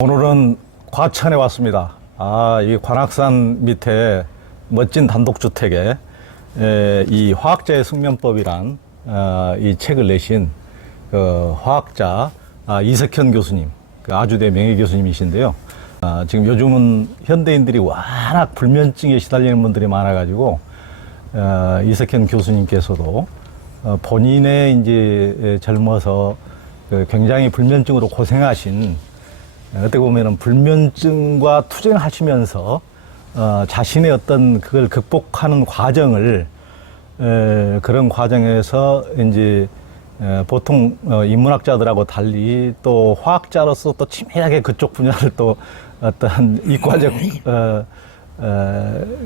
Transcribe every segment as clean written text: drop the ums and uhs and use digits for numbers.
오늘은 과천에 왔습니다. 이 관악산 밑에 멋진 단독주택에 이 화학자의 숙면법이란 이 책을 내신 그 화학자 이석현 교수님, 그 아주대 명예 교수님이신데요. 지금 요즘은 현대인들이 워낙 불면증에 시달리는 분들이 많아가지고 이석현 교수님께서도 본인의 이제 젊어서 굉장히 불면증으로 고생하신 어떻게 보면은 불면증과 투쟁하시면서 자신의 어떤 그걸 극복하는 과정을 그런 과정에서 이제 보통 인문학자들하고 달리 또 화학자로서 또 치밀하게 그쪽 분야를 또 어떤 이과적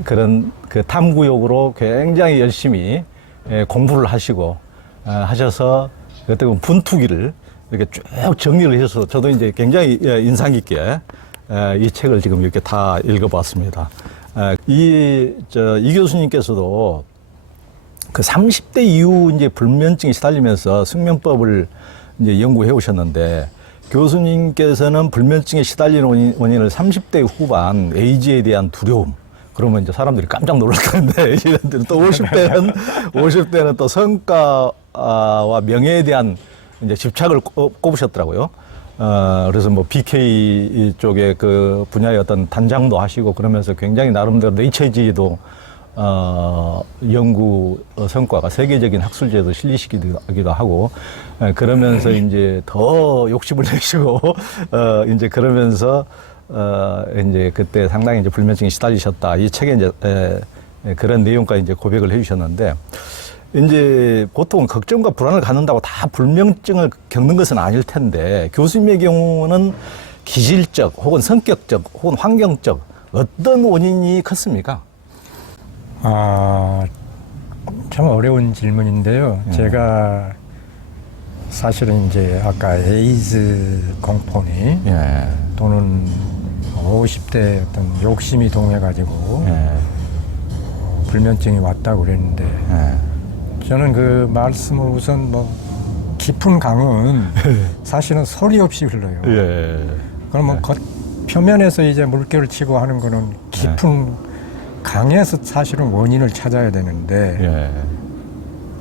그런 그 탐구욕으로 굉장히 열심히 공부를 하시고 하셔서 어떻게 보면 분투기를 이렇게 쭉 정리를 해서 저도 이제 굉장히 인상 깊게 이 책을 지금 이렇게 다 읽어봤습니다. 이 교수님께서도 그 30대 이후 이제 불면증에 시달리면서 숙면법을 이제 연구해 오셨는데, 교수님께서는 불면증에 시달리는 원인을 30대 후반 에이즈에 대한 두려움, 그러면 이제 사람들이 깜짝 놀랄 텐데, 또 50대는 또 성과와 명예에 대한 이제 집착을 꼽으셨더라고요. 그래서 뭐 BK 쪽에 그 분야의 어떤 단장도 하시고 그러면서 굉장히 나름대로 네이처지에도 연구 성과가 세계적인 학술지에도 실리시기도 하고, 그러면서 이제 더 욕심을 내시고, 이제 그러면서, 이제 그때 상당히 이제 불면증에 시달리셨다. 이 책에 이제, 그런 내용까지 이제 고백을 해 주셨는데, 이제 보통 걱정과 불안을 갖는다고 다 불면증을 겪는 것은 아닐 텐데, 교수님의 경우는 기질적 혹은 성격적 혹은 환경적 어떤 원인이 컸습니까? 참 어려운 질문인데요. 제가 사실은 이제 아까 에이즈 공포니 또는 50대 어떤 욕심이 동해가지고 불면증이 왔다고 그랬는데, 저는 그 말씀을 우선 뭐 깊은 강은 사실은 소리 없이 흘러요. 그러면 표면에서 이제 물결을 치고 하는 거는 깊은 강에서 사실은 원인을 찾아야 되는데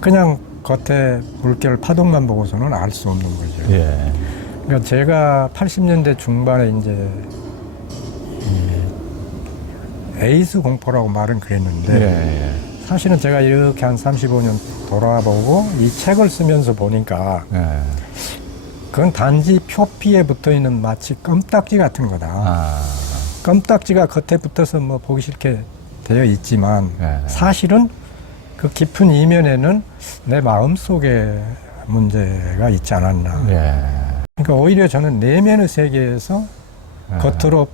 그냥 겉에 물결 파동만 보고서는 알 수 없는 거죠. 그러니까 제가 80년대 중반에 이제 에이즈 공포라고 말은 그랬는데 사실은 제가 이렇게 한 35년 돌아보고 이 책을 쓰면서 보니까 그건 단지 표피에 붙어있는 마치 껌딱지 같은 거다. 껌딱지가 겉에 붙어서 뭐 보기 싫게 되어 있지만 사실은 그 깊은 이면에는 내 마음속에 문제가 있지 않았나. 그러니까 오히려 저는 내면의 세계에서 겉으로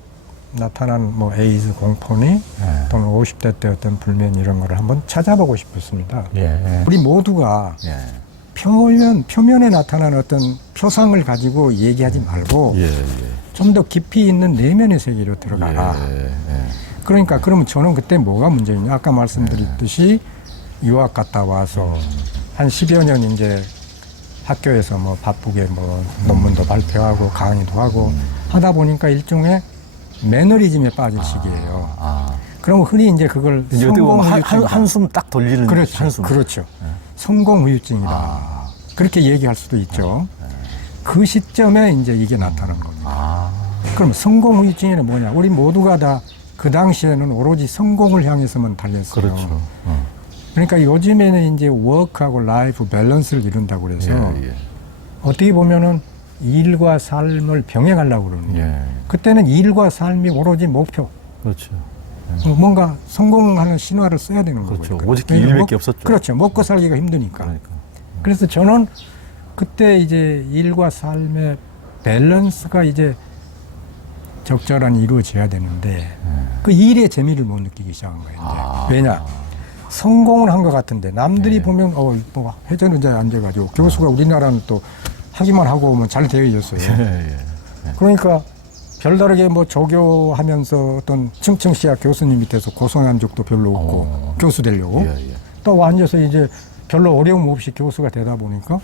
나타난 뭐 에이즈 공포니 또는 50대 때 어떤 불면 이런 거를 한번 찾아보고 싶었습니다. 우리 모두가 표면에 나타나는 어떤 표상을 가지고 얘기하지 말고 좀 더 깊이 있는 내면의 세계로 들어가라. 그러니까 그러면 저는 그때 뭐가 문제였냐. 아까 말씀드렸듯이 유학 갔다 와서 한 10여 년 이제 학교에서 뭐 바쁘게 뭐 논문도 발표하고 강의도 하고 하다 보니까 일종의 매너리즘에 빠질 시기예요. 그럼 흔히 이제 그걸 성공 후유증, 한숨 딱 돌리는. 그렇죠. 한숨. 그렇죠. 성공 후유증이다. 그렇게 얘기할 수도 있죠. 그 시점에 이제 이게 나타난 겁니다. 그럼 성공 후유증이란 뭐냐? 우리 모두가 다 그 당시에는 오로지 성공을 향해서만 달렸어요. 그렇죠. 그러니까 요즘에는 이제 워크하고 라이프 밸런스를 이룬다고 그래서 어떻게 보면은 일과 삶을 병행하려고 그러는 거예요. 그때는 일과 삶이 오로지 목표. 그렇죠. 뭔가 성공하는 신화를 써야 되는 거죠. 그렇죠. 오직 일밖에 없었죠. 그렇죠. 먹고 살기가 힘드니까. 그래서 저는 그때 이제 일과 삶의 밸런스가 이제 적절한 이루어져야 되는데 그 일의 재미를 못 느끼기 시작한 거예요. 왜냐? 성공을 한 것 같은데 남들이 보면 뭐 회전의자에 앉아가지고 교수가 우리나라는 또 하기만 하고 오면 잘 되어 있었어요. 그러니까 별다르게 뭐 조교하면서 어떤 층층시학 교수님 밑에서 고생한 적도 별로 없고 교수 되려고 또 앉아서 이제 별로 어려움 없이 교수가 되다 보니까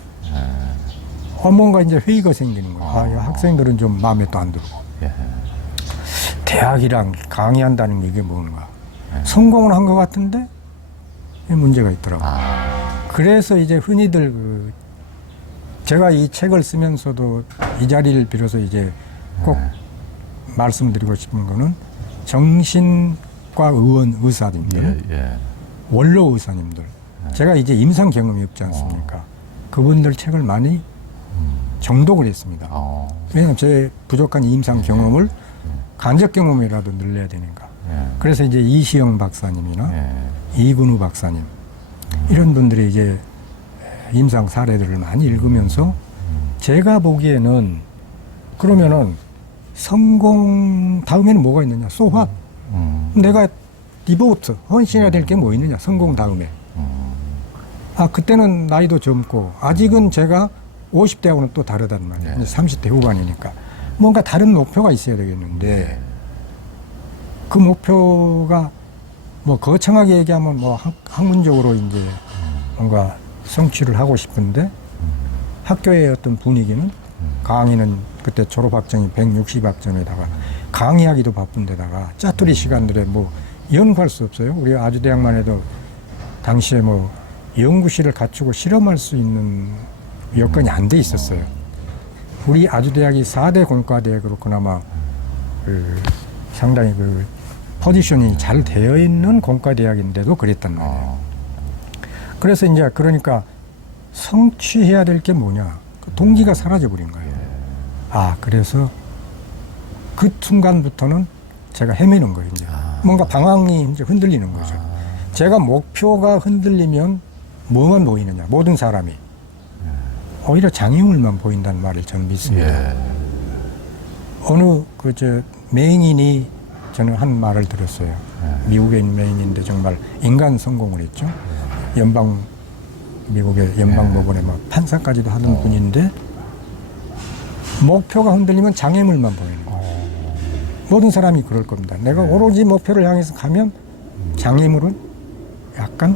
뭔가 이제 회의가 생기는 거예요. 학생들은 좀 마음에 또 안 들고. 예. 대학이랑 강의한다는 게 이게 뭔가. 성공을 한 것 같은데 문제가 있더라고요. 그래서 이제 흔히들 제가 이 책을 쓰면서도 이 자리를 빌어서 이제 꼭 말씀드리고 싶은 거는 정신과 의사님들, 원로 의사님들, 제가 이제 임상 경험이 없지 않습니까? 그분들 책을 많이 정독을 했습니다. 왜냐하면 제 부족한 임상 경험을 간접 경험이라도 늘려야 되니까. 그래서 이제 이시영 박사님이나 이근우 박사님 이런 분들이 이제 임상 사례들을 많이 읽으면서 제가 보기에는 그러면은 성공 다음에는 뭐가 있느냐? 소화. 내가 디보트 헌신해야 될 게 뭐 있느냐? 성공 다음에. 그때는 나이도 젊고 아직은 제가 50대하고는 또 다르단 말이에요. 이제 30대 후반이니까 뭔가 다른 목표가 있어야 되겠는데 그 목표가 뭐 거창하게 얘기하면 뭐 학문적으로 이제 뭔가 성취를 하고 싶은데 학교의 어떤 분위기는 강의는 그때 졸업학점이 160학점에다가 강의하기도 바쁜데다가 짜투리 시간들에 뭐 연구할 수 없어요. 우리 아주대학만 해도 당시에 뭐 연구실을 갖추고 실험할 수 있는 여건이 안 돼 있었어요. 우리 아주대학이 4대 공과대학으로 그나마 상당히 포지션이 잘 되어 있는 공과대학인데도 그랬단 말이에요. 그래서 이제 그러니까 성취해야 될 게 뭐냐. 그 동기가 사라져 버린 거예요. 그래서 그 순간부터는 제가 헤매는 거예요. 이제 뭔가 방향이 이제 흔들리는 거죠. 제가 목표가 흔들리면 뭐만 보이느냐. 모든 사람이. 오히려 장애물만 보인다는 말을 저는 믿습니다. 어느 맹인이 저는 한 말을 들었어요. 미국에 있는 맹인인데 정말 인간 성공을 했죠. 미국의 연방법원에 막 판사까지도 하던 분인데 목표가 흔들리면 장애물만 보이는 거예요. 모든 사람이 그럴 겁니다. 내가 오로지 목표를 향해서 가면 장애물은 약간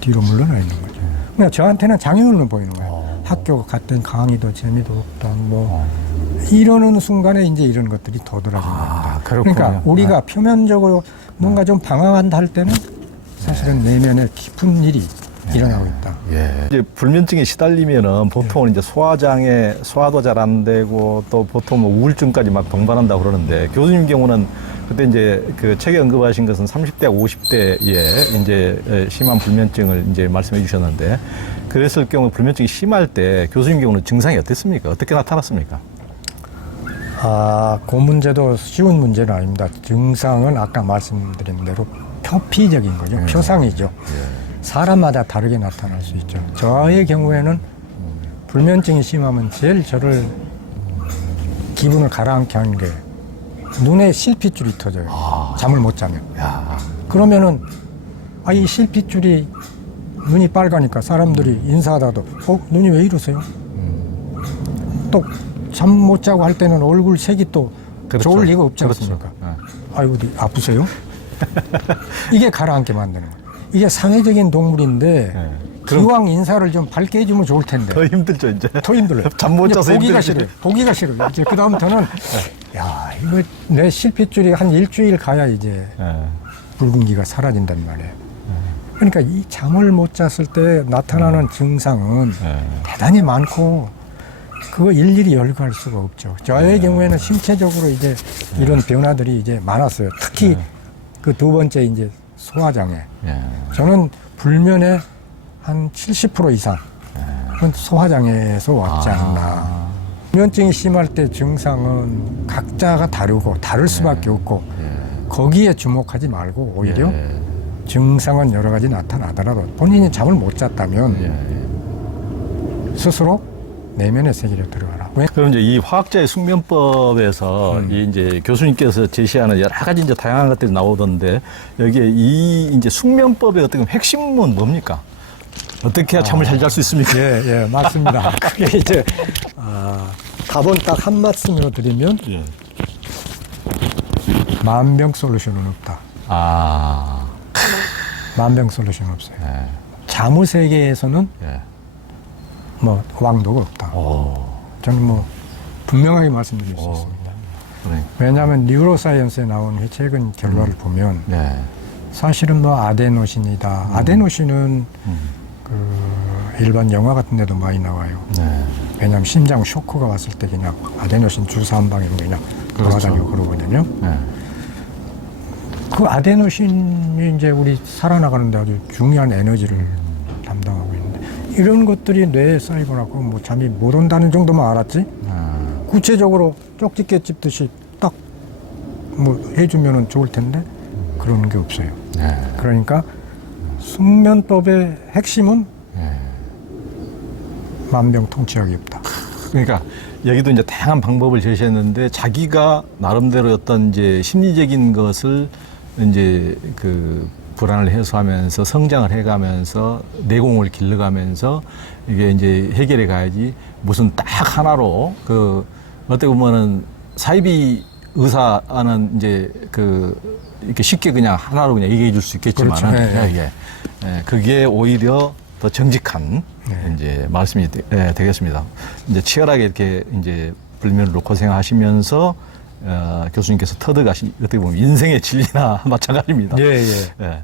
뒤로 물러나 있는 거죠. 그러니까 저한테는 장애물만 보이는 거예요. 학교 갔던 강의도 재미도 없다. 뭐 이러는 순간에 이제 이런 것들이 도드라진 겁니다. 그러니까 우리가 표면적으로 뭔가 좀 방황한다 할 때는 사실은 내면에 깊은 일이 일어나고 있다. 이제 불면증에 시달리면은 보통은 이제 소화장애, 소화도 잘 안 되고 또 보통 뭐 우울증까지 막 동반한다고 그러는데 교수님 경우는 그때 이제 그 책에 언급하신 것은 30대, 50대에 이제 심한 불면증을 이제 말씀해 주셨는데 그랬을 경우 불면증이 심할 때 교수님 경우는 증상이 어땠습니까? 어떻게 나타났습니까? 그 문제도 쉬운 문제는 아닙니다. 증상은 아까 말씀드린 대로 표피적인 거죠. 표상이죠. 사람마다 다르게 나타날 수 있죠. 저의 경우에는 불면증이 심하면 제일 저를 기분을 가라앉게 하는 게 눈에 실핏줄이 터져요. 잠을 못 자면. 그러면은 이 실핏줄이 눈이 빨가니까 사람들이 인사하다도 눈이 왜 이러세요? 또 잠 못 자고 할 때는 얼굴 색이 또 좋을 리가 없지 않습니까? 아이고 아프세요? 이게 가라앉게 만드는 거예요. 이게 사회적인 동물인데 기왕 인사를 좀 밝게 해주면 좋을 텐데 더 힘들죠 이제. 더 힘들어요. 잠 못 자서 보기가 싫어요. 보기가 싫어요. 이제 그 다음부터는 이거 내 실핏줄이 한 일주일 가야 이제 붉은기가 사라진단 말이에요. 그러니까 이 잠을 못 잤을 때 나타나는 증상은 대단히 많고 그거 일일이 열거할 수가 없죠. 저의 경우에는 신체적으로 이제 이런 변화들이 이제 많았어요. 특히 그 두 번째 이제 소화장애. 저는 불면의 한 70% 이상 은 소화장애에서 왔지 않나. 불면증이 심할 때 증상은 각자가 다르고 다를 수밖에 없고 거기에 주목하지 말고 오히려 증상은 여러 가지 나타나더라도 본인이 잠을 못 잤다면 스스로 내면의 세계로 들어가라. 그럼 이제 이 화학자의 숙면법에서 이 이제 교수님께서 제시하는 여러 가지 이제 다양한 것들이 나오던데 여기에 이 이제 숙면법의 어떤 핵심은 뭡니까? 어떻게 해야 잠을 잘 잘 수 있습니까? 예, 맞습니다. 그게 이제 답은 딱 한 말씀으로 드리면 만병 솔루션은 없다. 만병 솔루션은 없어요. 잠의 세계에서는 뭐 왕도가 없다. 저는 뭐 분명하게 말씀드릴 수 있습니다. 그러니까. 왜냐하면 뉴로사이언스에 나온 이 최근 결과를 보면 네. 사실은 뭐 아데노신이다. 아데노신은 그 일반 영화 같은 데도 많이 나와요. 네. 왜냐하면 심장 쇼크가 왔을 때 그냥 아데노신 주사 한 방에 그냥 돌아다니고 그러거든요. 네. 그 아데노신이 이제 우리 살아나가는데 아주 중요한 에너지를 담당하고 있는데 이런 것들이 뇌에 쌓이고 나고 뭐 잠이 못 온다는 정도만 알았지 구체적으로 쪽집게 찝듯이 딱 뭐 해주면은 좋을 텐데 그런 게 없어요. 네. 그러니까 숙면법의 핵심은 네. 만병통치약이 없다. 그러니까 여기도 이제 다양한 방법을 제시했는데 자기가 나름대로 어떤 이제 심리적인 것을 이제 그 불안을 해소하면서 성장을 해가면서 내공을 길러가면서 이게 이제 해결해 가야지 무슨 딱 하나로 그 어떻게 보면은 사이비 의사는 이제 그 이렇게 쉽게 그냥 하나로 그냥 얘기해 줄 수 있겠지만은 그렇죠. 네, 예, 예, 그게 오히려 더 정직한 네. 이제 말씀이 되겠습니다. 이제 치열하게 이렇게 이제 불면을 놓고 생각하시면서 교수님께서 터득하신 어떻게 보면 인생의 진리나 마찬가지입니다. 예, 예. 예.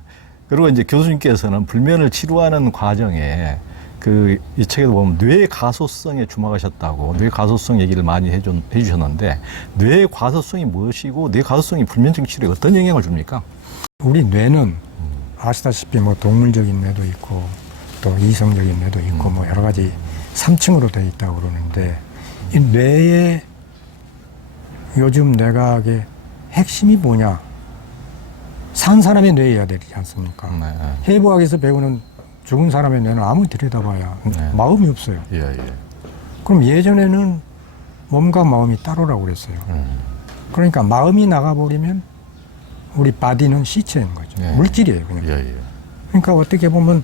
그리고 이제 교수님께서는 불면을 치료하는 과정에 그 이 책에도 보면 뇌 가소성에 주목하셨다고 뇌 가소성 얘기를 많이 해주셨는데 뇌 가소성이 무엇이고 뇌 가소성이 불면증 치료에 어떤 영향을 줍니까? 우리 뇌는 아시다시피 뭐 동물적인 뇌도 있고 또 이성적인 뇌도 있고 뭐 여러 가지 3층으로 되어 있다고 그러는데 이 뇌의 요즘 뇌과학의 핵심이 뭐냐? 산 사람의 뇌여야 되지 않습니까? 네. 해부학에서 배우는 죽은 사람의 뇌는 아무리 들여다봐야 네. 마음이 없어요. 예, 예. 그럼 예전에는 몸과 마음이 따로라고 그랬어요. 그러니까 마음이 나가버리면 우리 바디는 시체인 거죠. 네. 물질이에요. 그냥. 예, 예. 그러니까 어떻게 보면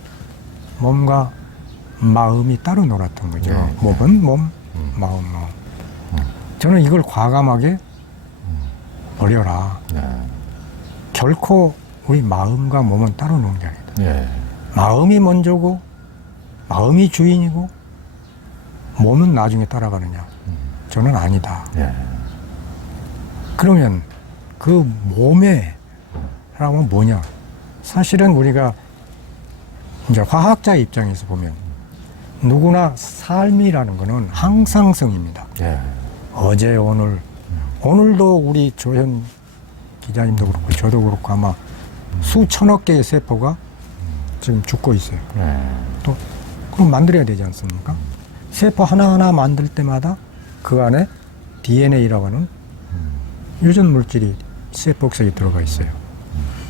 몸과 마음이 따로 놀았던 거죠. 네. 몸은 몸, 마음은 마음. 저는 이걸 과감하게 버려라. 네. 결코 우리 마음과 몸은 따로 노는 게 아니다. 예. 마음이 먼저고 마음이 주인이고 몸은 나중에 따라가느냐. 저는 아니다. 예. 그러면 그 몸의 사람은 뭐냐? 사실은 우리가 이제 화학자 입장에서 보면 누구나 삶이라는 거는 항상성입니다. 예. 어제 오늘 오늘도 우리 조현 기자님도 그렇고 저도 그렇고 아마 수천억 개의 세포가 지금 죽고 있어요. 예. 또 그럼 만들어야 되지 않습니까? 세포 하나하나 만들 때마다 그 안에 DNA라고 하는 유전 물질이 세포 속에 들어가 있어요.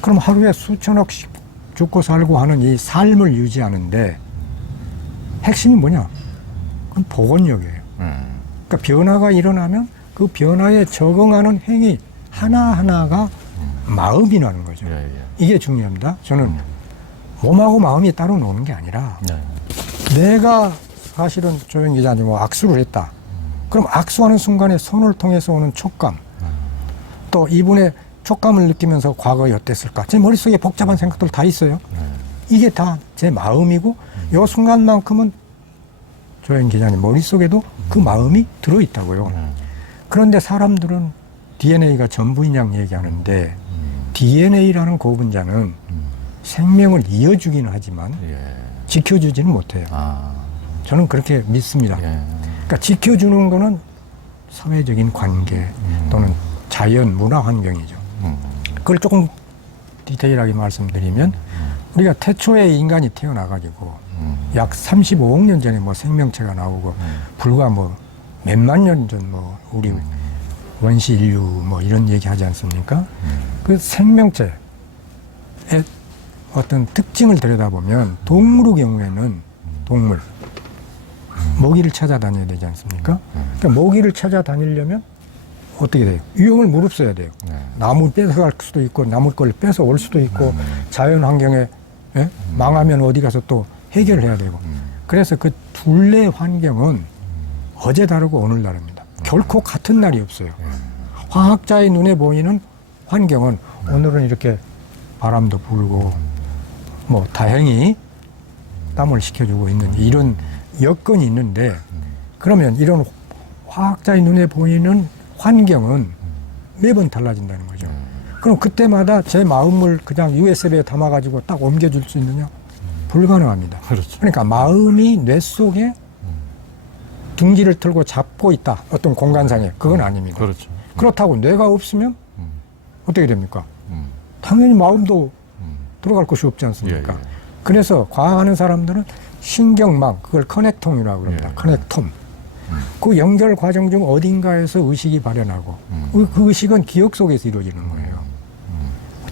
그럼 하루에 수천억씩 죽고 살고 하는 이 삶을 유지하는데 핵심이 뭐냐? 그건 복원력이에요. 그러니까 변화가 일어나면 그 변화에 적응하는 행위 하나하나가 마음이라는 거죠. 예, 예. 이게 중요합니다. 저는 몸하고 마음이 따로 노는 게 아니라 네. 내가 사실은 조영 기자님 뭐 악수를 했다. 그럼 악수하는 순간에 손을 통해서 오는 촉감 또 이분의 촉감을 느끼면서 과거에 어땠을까? 제 머릿속에 복잡한 생각들 다 있어요. 이게 다 제 마음이고 이 순간만큼은 조영 기자님 머릿속에도 그 마음이 들어있다고요. 그런데 사람들은 DNA가 전부인 양 얘기하는데 DNA라는 고분자는 생명을 이어주기는 하지만 예. 지켜주지는 못해요. 아. 저는 그렇게 믿습니다. 예. 그러니까 지켜주는 거는 사회적인 관계 또는 자연, 문화 환경이죠. 그걸 조금 디테일하게 말씀드리면 우리가 태초에 인간이 태어나가지고 약 35억 년 전에 뭐 생명체가 나오고 불과 뭐 몇만 년 전 뭐 우리 원시 인류 뭐 이런 얘기 하지 않습니까? 그 생명체의 어떤 특징을 들여다보면 동물의 경우에는 동물 먹이를 찾아다녀야 되지 않습니까? 그러니까 먹이를 찾아다니려면 어떻게 돼요? 위험을 무릅써야 돼요. 네. 나무 뺏어갈 수도 있고 나무 걸 뺏어올 수도 있고 자연 환경에 예? 망하면 어디 가서 또 해결을 해야 되고 그래서 그 둘의 환경은 어제 다르고 오늘 다릅니다. 결코 같은 날이 없어요. 화학자의 눈에 보이는 환경은 오늘은 이렇게 바람도 불고 뭐 다행히 땀을 식혀주고 있는 이런 여건이 있는데 그러면 이런 화학자의 눈에 보이는 환경은 매번 달라진다는 거죠. 그럼 그때마다 제 마음을 그냥 USB에 담아가지고 딱 옮겨줄 수 있느냐? 불가능합니다. 그렇죠. 그러니까 마음이 뇌 속에 둥지를 틀고 잡고 있다. 어떤 공간상에. 그건 아닙니다. 그렇죠. 그렇다고 뇌가 없으면 어떻게 됩니까? 당연히 마음도 들어갈 곳이 없지 않습니까? 예, 예. 그래서 과학하는 사람들은 신경망, 그걸 커넥통이라고 그럽니다. 예. 커넥톰. 그 연결 과정 중 어딘가에서 의식이 발현하고 그 의식은 기억 속에서 이루어지는 거예요.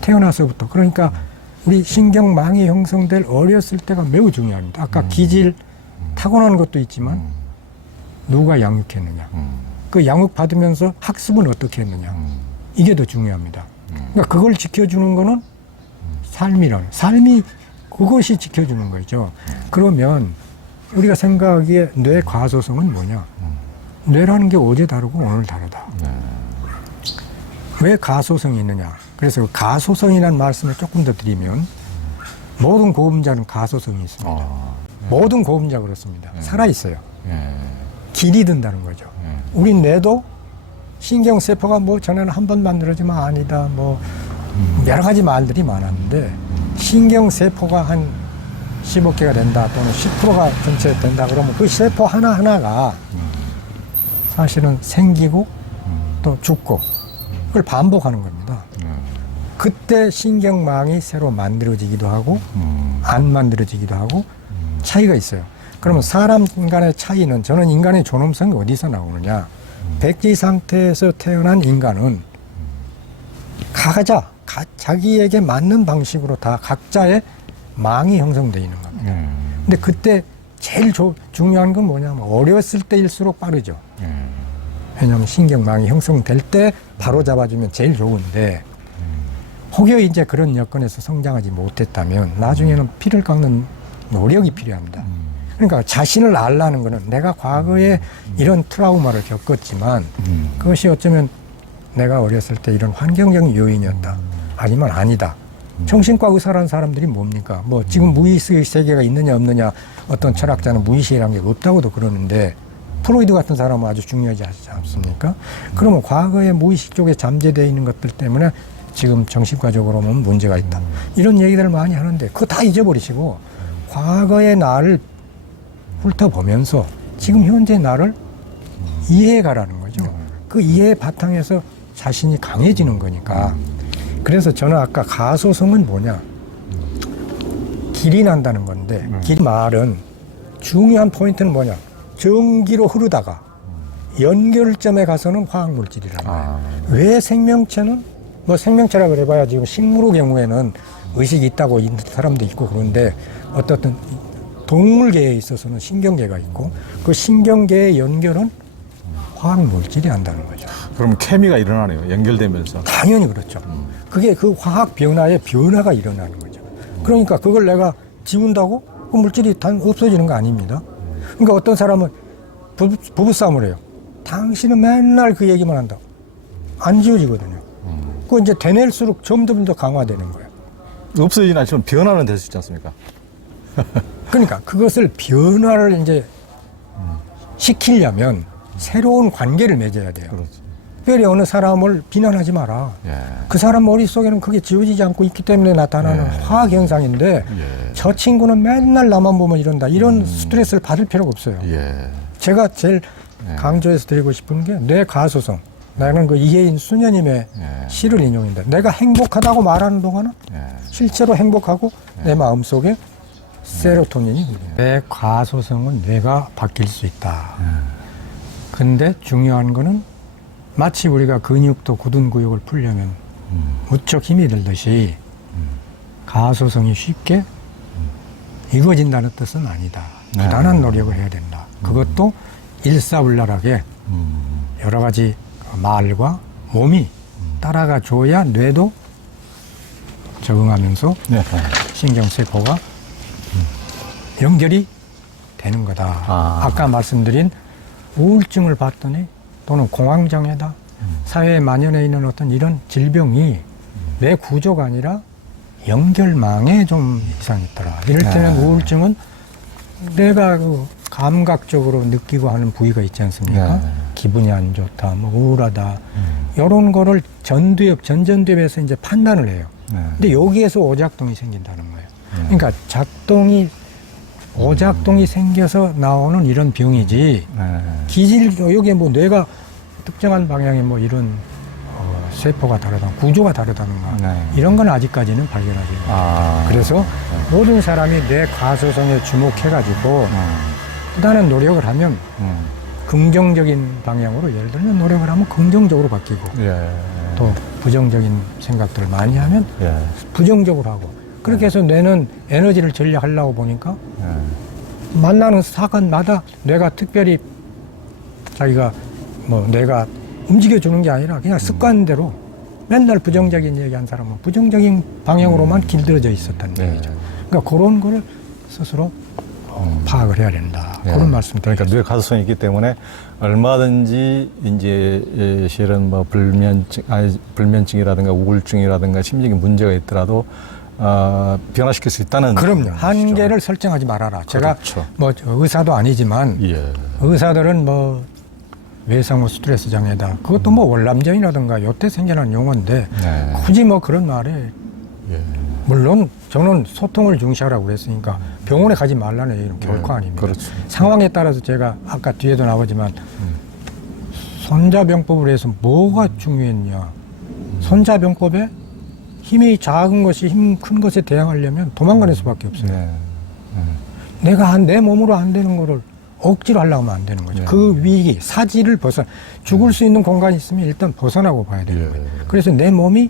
태어나서부터. 그러니까 우리 신경망이 형성될 어렸을 때가 매우 중요합니다. 아까 기질 타고나는 것도 있지만 누가 양육했느냐. 그 양육 받으면서 학습은 어떻게 했느냐. 이게 더 중요합니다. 그러니까 그걸 지켜주는 거는 삶이 그것이 지켜주는 거죠. 그러면 우리가 생각하기에 뇌 가소성은 뭐냐? 뇌라는 게 어제 다르고 오늘 다르다. 왜 가소성이 있느냐? 그래서 그 가소성이라는 말씀을 조금 더 드리면 모든 고음자는 가소성이 있습니다. 모든 고음자 그렇습니다. 살아있어요. 길이 든다는 거죠. 우리 뇌도 신경세포가 뭐 전에는 한 번 만들어지면 아니다. 뭐 여러 가지 말들이 많았는데 신경세포가 한 15개가 된다 또는 10%가 전체 된다 그러면 그 세포 하나하나가 사실은 생기고 또 죽고 그걸 반복하는 겁니다. 그때 신경망이 새로 만들어지기도 하고 안 만들어지기도 하고 차이가 있어요. 그러면 사람 인간의 차이는 저는 인간의 존엄성이 어디서 나오느냐. 백지 상태에서 태어난 인간은 자기에게 맞는 방식으로 다 각자의 망이 형성되어 있는 겁니다. 근데 그때 제일 중요한 건 뭐냐면 어렸을 때일수록 빠르죠. 왜냐하면 신경망이 형성될 때 바로 잡아주면 제일 좋은데 혹여 이제 그런 여건에서 성장하지 못했다면 나중에는 피를 깎는 노력이 필요합니다. 그러니까 자신을 알라는 거는 내가 과거에 이런 트라우마를 겪었지만 그것이 어쩌면 내가 어렸을 때 이런 환경적 요인이었다. 아니면 아니다. 정신과 의사라는 사람들이 뭡니까? 뭐 지금 무의식의 세계가 있느냐 없느냐 어떤 철학자는 무의식이라는 게 없다고도 그러는데 프로이드 같은 사람은 아주 중요하지 않습니까? 그러면 과거에 무의식 쪽에 잠재되어 있는 것들 때문에 지금 정신과적으로 보면 문제가 있다. 이런 얘기들을 많이 하는데 그거 다 잊어버리시고 과거의 나를 훑어보면서 지금 현재 나를 이해해가라는 거죠. 그 이해의 바탕에서 자신이 강해지는 거니까. 그래서 저는 아까 가소성은 뭐냐. 길이 난다는 건데 길 말은 중요한 포인트는 뭐냐. 전기로 흐르다가 연결점에 가서는 화학물질이라는 거예요. 왜 생명체는 뭐 생명체라 그래봐야 지금 식물의 경우에는 의식이 있다고 있는 사람도 있고 그런데 어떻든 동물계에 있어서는 신경계가 있고 그 신경계의 연결은 화학물질이 한다는 거죠. 그럼 케미가 일어나네요. 연결되면서. 당연히 그렇죠. 그게 그 화학 변화의 변화가 일어나는 거죠. 그러니까 그걸 내가 지운다고 그 물질이 없어지는 거 아닙니다. 그러니까 어떤 사람은 부부싸움을 해요. 당신은 맨날 그 얘기만 한다. 안 지워지거든요. 그거 이제 되낼수록 점점 더 강화되는 거예요. 없어지진 않지만 변화는 될 수 있지 않습니까? 그러니까 그것을 변화를 이제 시키려면 새로운 관계를 맺어야 돼요. 그렇지. 특별히 어느 사람을 비난하지 마라. 그 사람 머릿속에는 그게 지워지지 않고 있기 때문에 나타나는 화학 현상인데 저 친구는 맨날 나만 보면 이런다. 이런 스트레스를 받을 필요가 없어요. 제가 제일 강조해서 드리고 싶은 게 뇌 가소성. 나는 그 이혜인 수녀님의 시를 인용인데 내가 행복하다고 말하는 동안은 실제로 행복하고 내 마음속에 세로토닌이 굴려요. 뇌 가소성은 뇌가 바뀔 수 있다. 근데 중요한 거는 마치 우리가 근육도 굳은 근육을 풀려면 무척 힘이 들듯이 가소성이 쉽게 이루어진다는 뜻은 아니다. 부단한 노력을 해야 된다. 그것도 일사불란하게 여러 가지 말과 몸이 따라가 줘야 뇌도 적응하면서 신경세포가 연결이 되는 거다. 아까 말씀드린 우울증을 봤더니 또는 공황장애다. 사회에 만연해 있는 어떤 이런 질병이 뇌 구조가 아니라 연결망에 좀 이상이 있더라. 이럴 때는 우울증은 내가 그 감각적으로 느끼고 하는 부위가 있지 않습니까? 기분이 안 좋다, 뭐 우울하다, 이런 거를 전전두엽에서 이제 판단을 해요. 근데 여기에서 오작동이 생긴다는 거예요. 그러니까 오작동이 생겨서 나오는 이런 병이지, 여기에 뭐 뇌가 특정한 방향의 뭐 이런 세포가 다르다, 구조가 다르다든가 이런 건 아직까지는 발견하지 못해요. 그래서 모든 사람이 뇌 과소성에 주목해가지고 일단은 노력을 하면 긍정적인 방향으로, 예를 들면 노력을 하면 긍정적으로 바뀌고 또 부정적인 생각들을 많이 하면 부정적으로 하고, 그렇게 해서 뇌는 에너지를 전략하려고 보니까 만나는 사건마다 뇌가 특별히 자기가 뭐 뇌가 움직여주는 게 아니라 그냥 습관대로 맨날 부정적인 얘기한 사람은 부정적인 방향으로만 길들여져 있었다는 얘기죠. 그러니까 그런 거를 스스로 파악을 해야 된다. 그런 말씀. 그러니까 뇌 가소성이 있기 때문에 얼마든지 이제 실은 뭐 불면증이라든가 우울증이라든가 심리적인 문제가 있더라도 변화시킬 수 있다는. 그럼요. 것이죠. 한계를 설정하지 말아라. 제가 그렇죠. 뭐 의사도 아니지만 의사들은 뭐 외상후 스트레스 장애다. 그것도 뭐 월남전이라든가 요때 생겨난 용어인데 굳이 뭐 그런 말에 물론 저는 소통을 중시하라고 그랬으니까 병원에 가지 말라는 얘기는 결코 아닙니다. 그렇죠. 상황에 따라서 제가 아까 뒤에도 나오지만 손자병법을 해서 뭐가 중요했냐. 손자병법에 힘이 작은 것이 힘 큰 것에 대항하려면 도망가는 수밖에 없어요. 내가 내 몸으로 안 되는 거를 억지로 하려고 하면 안 되는 거죠. 그 위기, 사지를 죽을 수 있는 공간이 있으면 일단 벗어나고 봐야 되는 거예요. 그래서 내 몸이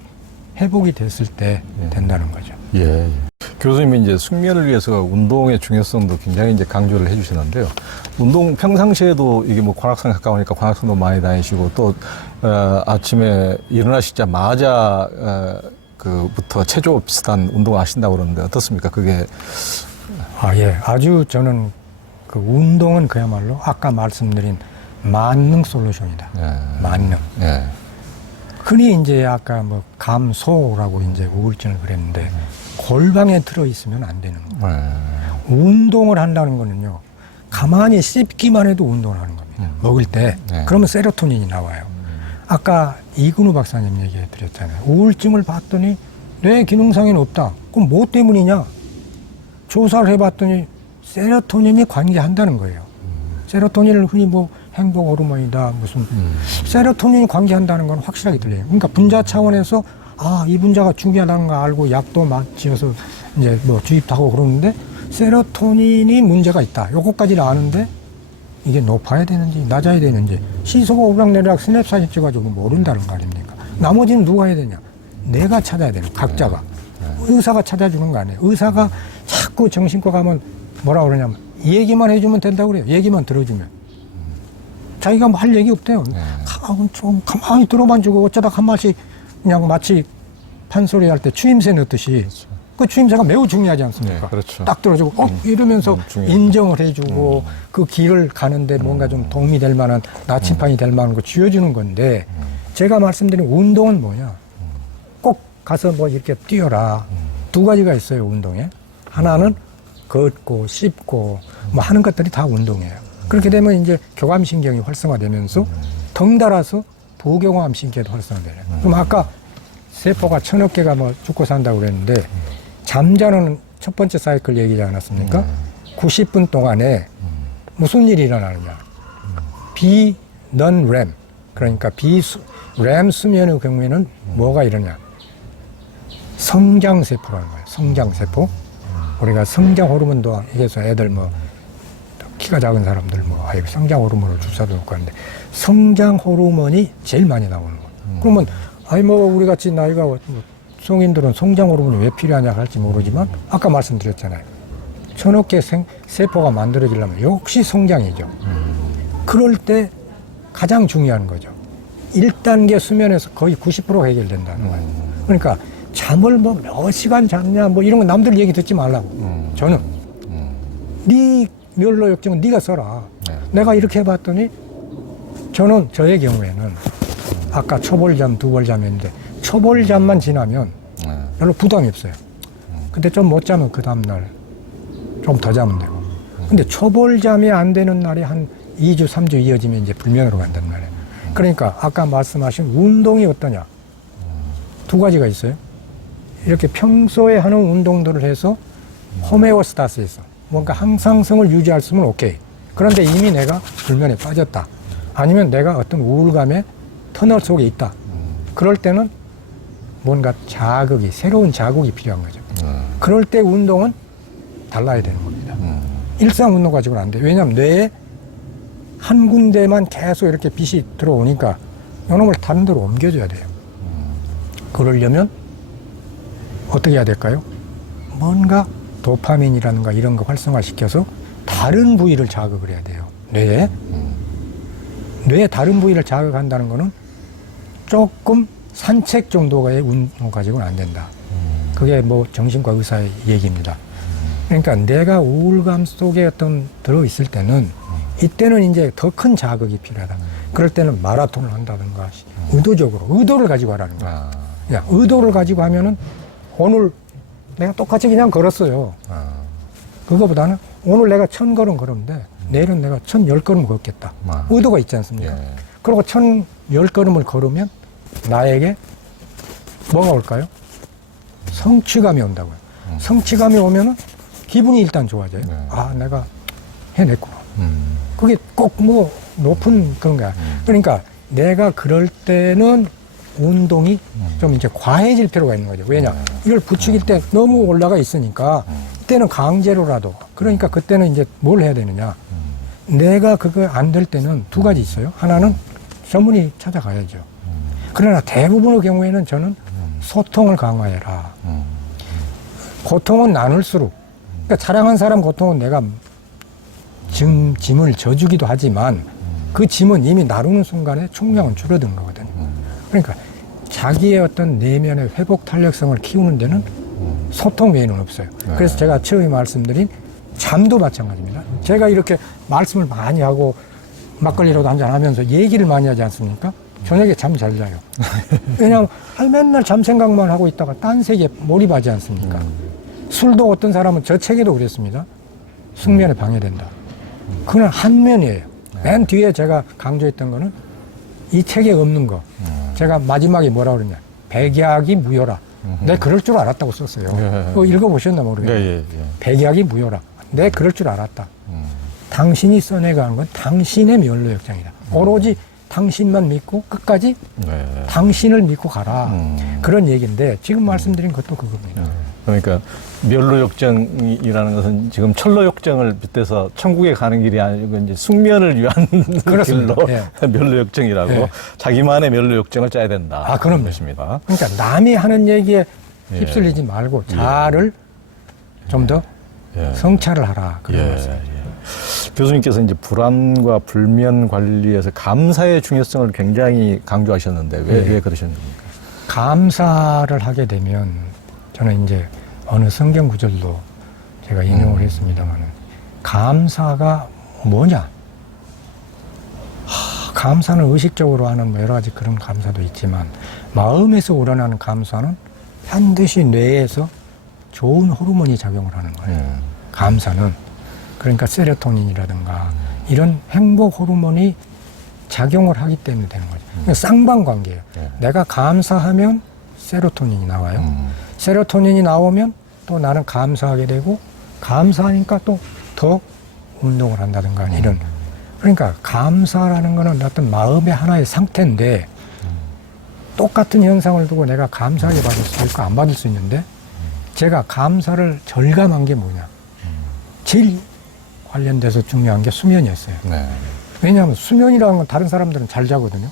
회복이 됐을 때 된다는 거죠. 교수님이 이제 숙면을 위해서 운동의 중요성도 굉장히 이제 강조를 해주시는데요. 운동 평상시에도 이게 뭐 관악산 가까우니까 관악산도 많이 다니시고 또 아침에 일어나시자마자 그부터 체조 비슷한 운동 하신다고 그러는데 어떻습니까? 그게 아주 저는 그 운동은 그야말로 아까 말씀드린 만능 솔루션이다. 만능. 흔히 이제 아까 뭐 감소라고 이제 우울증을 그랬는데 골방에 들어 있으면 안 되는 거예요. 운동을 한다는 거는요, 가만히 씹기만 해도 운동을 하는 겁니다. 먹을 때. 그러면 세로토닌이 나와요. 아까 이근우 박사님 얘기해 드렸잖아요. 우울증을 봤더니 뇌 기능상에는 없다. 그럼 뭐 때문이냐? 조사를 해봤더니 세로토닌이 관계한다는 거예요. 세로토닌을 흔히 뭐 행복 호르몬이다 무슨 세로토닌이 관계한다는 건 확실하게 들려요. 그러니까 분자 차원에서 이 분자가 중요하다는 거 알고 약도 맞지어서 이제 뭐 주입도 하고 그러는데 세로토닌이 문제가 있다. 요거까지는 아는데 이게 높아야 되는지 낮아야 되는지 시소가 오르락내리락 스냅사진 찍어가지고 모른다는 거 아닙니까? 나머지는 누가 해야 되냐? 내가 찾아야 되는 각자가. 의사가 찾아주는 거 아니에요. 의사가 자꾸 정신과 가면 뭐라 그러냐면 얘기만 해주면 된다고 그래요. 얘기만 들어주면. 자기가 뭐 할 얘기 없대요. 좀 가만히 들어만 주고 어쩌다 한 마씩 그냥 마치 판소리 할 때 추임새 넣듯이 그 추임새가 매우 중요하지 않습니까? 딱 들어주고 이러면서 인정을 해주고 그 길을 가는데 뭔가 좀 도움이 될 만한 나침판이 될 만한 거 쥐어주는 건데 제가 말씀드린 운동은 뭐냐? 꼭 가서 뭐 이렇게 뛰어라. 두 가지가 있어요, 운동에. 하나는 걷고 씹고 뭐 하는 것들이 다 운동이에요. 그렇게 되면 이제 교감신경이 활성화되면서 덩달아서 부교감신경도 활성화돼요. 그럼 아까 세포가 1000억 개가 뭐 죽고 산다고 그랬는데 잠자는 첫 번째 사이클 얘기지 않았습니까? 90분 동안에 무슨 일이 일어나느냐? 비넌-렘 그러니까 렘 수면의 경우에는 뭐가 일어나냐? 성장세포라는 거예요. 성장세포. 우리가 성장 호르몬도 해서 애들 뭐 키가 작은 사람들 뭐 성장 호르몬을 주사도 놓고 하는데 성장 호르몬이 제일 많이 나오는 거예요. 그러면 뭐 우리 같이 나이가 성인들은 성장 호르몬이 왜 필요하냐 할지 모르지만 아까 말씀드렸잖아요. 1000억 개 세포가 만들어지려면 역시 성장이죠. 그럴 때 가장 중요한 거죠. 1단계 수면에서 거의 90% 해결된다는 거예요. 그러니까 잠을 뭐 몇 시간 잤냐 뭐 이런 거 남들 얘기 듣지 말라고. 저는 네 멸로 역정은 네가 써라. 내가 이렇게 해봤더니 저는 저의 경우에는 아까 초벌잠, 두벌잠이었는데 초벌잠만 지나면 별로 부담이 없어요. 근데 좀 못 자면 그 다음날 좀 더 자면 되고. 근데 초벌잠이 안 되는 날이 한 2주, 3주 이어지면 이제 불면으로 간단 말이에요. 그러니까 아까 말씀하신 운동이 어떠냐? 두 가지가 있어요. 이렇게 평소에 하는 운동들을 해서 호메오스타스에서 뭔가 항상성을 유지할 수 있으면 오케이. 그런데 이미 내가 불면에 빠졌다. 아니면 내가 어떤 우울감의 터널 속에 있다. 그럴 때는 뭔가 자극이, 새로운 자극이 필요한 거죠. 그럴 때 운동은 달라야 되는 겁니다. 일상 운동 가지고는 안 돼요. 왜냐하면 뇌에 한 군데만 계속 이렇게 빛이 들어오니까 이놈을 다른 데로 옮겨줘야 돼요. 그러려면 어떻게 해야 될까요? 뭔가 도파민이라든가 이런 거 활성화시켜서 다른 부위를 자극을 해야 돼요. 뇌에. 뇌의 다른 부위를 자극한다는 거는 조금 산책 정도의 운동 가지고는 안 된다. 그게 뭐 정신과 의사의 얘기입니다. 그러니까 내가 우울감 속에 어떤 들어있을 때는 이때는 이제 더 큰 자극이 필요하다. 그럴 때는 마라톤을 한다든가 의도적으로 의도를 가지고 하라는 거야. 야, 의도를 가지고 하면은 오늘 내가 똑같이 그냥 걸었어요. 그거보다는 오늘 내가 1000걸음 걸었는데 내일은 내가 1010걸음 걷겠다. 의도가 있지 않습니까? 예. 그리고 1010걸음을 걸으면 나에게 뭐가 올까요? 성취감이 온다고요. 성취감이 오면은 기분이 일단 좋아져요. 아, 내가 해냈구나. 그게 꼭 뭐 높은 그런 거야. 그러니까 내가 그럴 때는 운동이 좀 이제 과해질 필요가 있는 거죠. 왜냐? 이걸 부추길 때 너무 올라가 있으니까 그때는 강제로라도. 그러니까 그때는 이제 뭘 해야 되느냐? 내가 그거 안 될 때는 두 가지 있어요. 하나는 전문의 찾아가야죠. 그러나 대부분의 경우에는 저는 소통을 강화해라. 고통은 나눌수록, 그러니까 사랑한 사람 고통은 내가 짐을 져주기도 하지만 그 짐은 이미 나누는 순간에 총량은 줄어든 거거든요. 그러니까 자기의 어떤 내면의 회복 탄력성을 키우는 데는 소통 외에는 없어요. 그래서 제가 처음에 말씀드린 잠도 마찬가지입니다. 제가 이렇게 말씀을 많이 하고 막걸리라도 한잔 하면서 얘기를 많이 하지 않습니까? 저녁에 잠 잘 자요. 왜냐하면 맨날 잠 생각만 하고 있다가 딴 세계에 몰입하지 않습니까? 술도 어떤 사람은 저 책에도 그랬습니다. 숙면에 방해된다. 그건 한 면이에요. 맨 뒤에 제가 강조했던 거는 이 책에 없는 거. 제가 마지막에 뭐라 그러냐. 백약이 무효라. 내 그럴 줄 알았다고 썼어요. 그거 읽어보셨나 모르겠어요. 백약이 무효라. 내 그럴 줄 알았다. 당신이 써내가는 건 당신의 면로역정이다. 오로지 당신만 믿고 끝까지 당신을 믿고 가라. 그런 얘기인데 지금 말씀드린 것도 그겁니다. 그러니까 멸로역정이라는 것은 지금 철로역정을 빗대서 천국에 가는 길이 아니고 이제 숙면을 위한 길로 멸로역정이라고 자기만의 멸로역정을 짜야 된다. 아, 그런 것입니다. 그러니까 남이 하는 얘기에 휩쓸리지 말고 자를 좀 더 성찰을 하라. 그런 말씀이죠. 교수님께서 이제 불안과 불면 관리에서 감사의 중요성을 굉장히 강조하셨는데 왜 그러셨는 겁니까? 감사를 하게 되면 저는 이제 어느 성경 구절도 제가 인용을 했습니다만은 감사가 뭐냐? 감사는 의식적으로 하는 뭐 여러 가지 그런 감사도 있지만 마음에서 우러나는 감사는 반드시 뇌에서 좋은 호르몬이 작용을 하는 거예요. 감사는. 그러니까 세로토닌이라든가 이런 행복 호르몬이 작용을 하기 때문에 되는 거죠. 그러니까 쌍방관계예요. 내가 감사하면 세로토닌이 나와요. 세로토닌이 나오면 또 나는 감사하게 되고 감사하니까 또 더 운동을 한다든가 이런. 그러니까 감사라는 거는 어떤 마음의 하나의 상태인데 똑같은 현상을 두고 내가 감사하게 받을 수 있고 안 받을 수 있는데 제가 감사를 절감한 게 뭐냐. 제일 관련돼서 중요한 게 수면이었어요. 왜냐하면 수면이라는 건 다른 사람들은 잘 자거든요.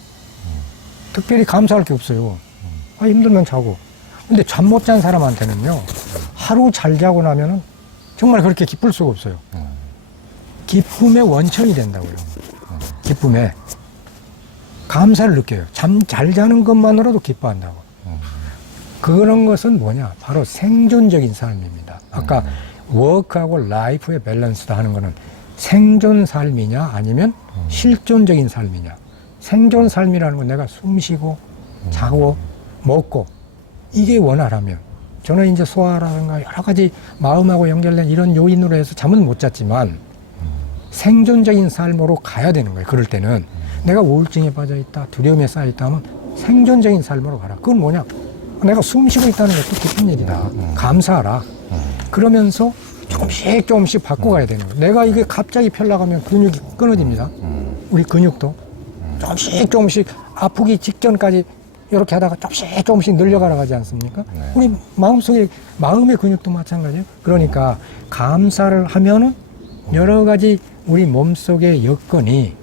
특별히 감사할 게 없어요. 힘들면 자고. 근데 잠 못 잔 사람한테는요, 하루 잘 자고 나면은 정말 그렇게 기쁠 수가 없어요. 기쁨의 원천이 된다고요. 기쁨에. 감사를 느껴요. 잠 잘 자는 것만으로도 기뻐한다고. 그런 것은 뭐냐? 바로 생존적인 삶입니다. 아까 워크하고 라이프의 밸런스다 하는 거는 생존 삶이냐 아니면 실존적인 삶이냐. 생존 삶이라는 건 내가 숨 쉬고 자고 먹고 이게 원활하면 저는 이제 소화라든가 여러 가지 마음하고 연결된 이런 요인으로 해서 잠은 못 잤지만 생존적인 삶으로 가야 되는 거예요. 그럴 때는. 내가 우울증에 빠져 있다, 두려움에 쌓여 있다 하면 생존적인 삶으로 가라. 그건 뭐냐? 내가 숨 쉬고 있다는 것도 기쁜 일이다. 감사하라. 그러면서 조금씩 바꿔가야 되는 거예요. 내가 이게 갑자기 펴나가면 근육이 끊어집니다. 우리 근육도 조금씩 아프기 직전까지 이렇게 하다가 조금씩 늘려가라 가지 않습니까? 네. 우리 마음속에, 마음의 근육도 마찬가지예요. 그러니까 감사를 하면은 여러 가지 우리 몸속의 여건이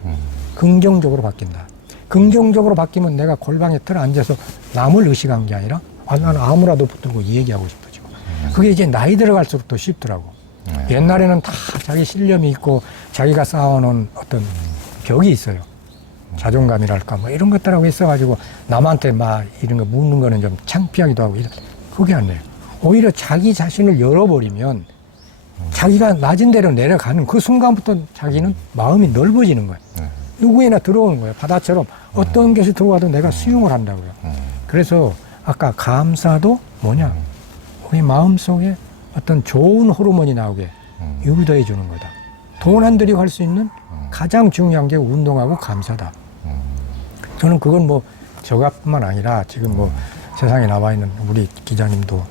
긍정적으로 바뀐다. 긍정적으로 바뀌면 내가 골방에 틀 앉아서 남을 의식한 게 아니라 나는 아무라도 붙들고 이 얘기하고 싶어지고. 그게 이제 나이 들어갈수록 더 쉽더라고. 옛날에는 다 자기 신념이 있고 자기가 쌓아놓은 어떤 벽이 있어요. 자존감이랄까 뭐 이런 것들하고 있어가지고 남한테 막 이런 거 묻는 거는 좀 창피하기도 하고 이런. 그게 아니에요. 오히려 자기 자신을 열어버리면 자기가 낮은 데로 내려가는 그 순간부터 자기는 마음이 넓어지는 거예요. 누구에나 들어오는 거예요. 바다처럼 어떤 것이 들어와도 내가 수용을 한다고요. 그래서 아까 감사도 뭐냐? 우리 마음속에 어떤 좋은 호르몬이 나오게 유도해 주는 거다. 돈 안 들이고 할 수 있는 가장 중요한 게 운동하고 감사다. 저는 그건 뭐 저가뿐만 아니라 지금 뭐 세상에 나와 있는 우리 기자님도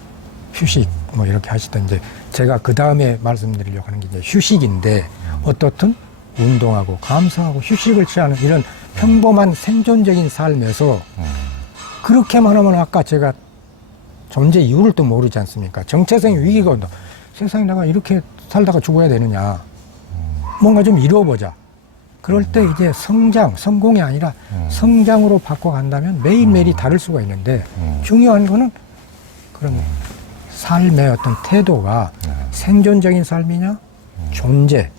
휴식 뭐 이렇게 하시던데 제가 그 다음에 말씀드리려고 하는 게 이제 휴식인데 어떻든 운동하고 감사하고 휴식을 취하는 이런 평범한 생존적인 삶에서 그렇게만 하면 아까 제가 존재 이유를 또 모르지 않습니까? 정체성의 위기가 온다. 세상에 내가 이렇게 살다가 죽어야 되느냐. 뭔가 좀 이루어보자. 그럴 때 이제 성공이 아니라 성장으로 바꿔간다면 매일매일이 다를 수가 있는데 중요한 거는 그런 삶의 어떤 태도가 생존적인 삶이냐, 존재,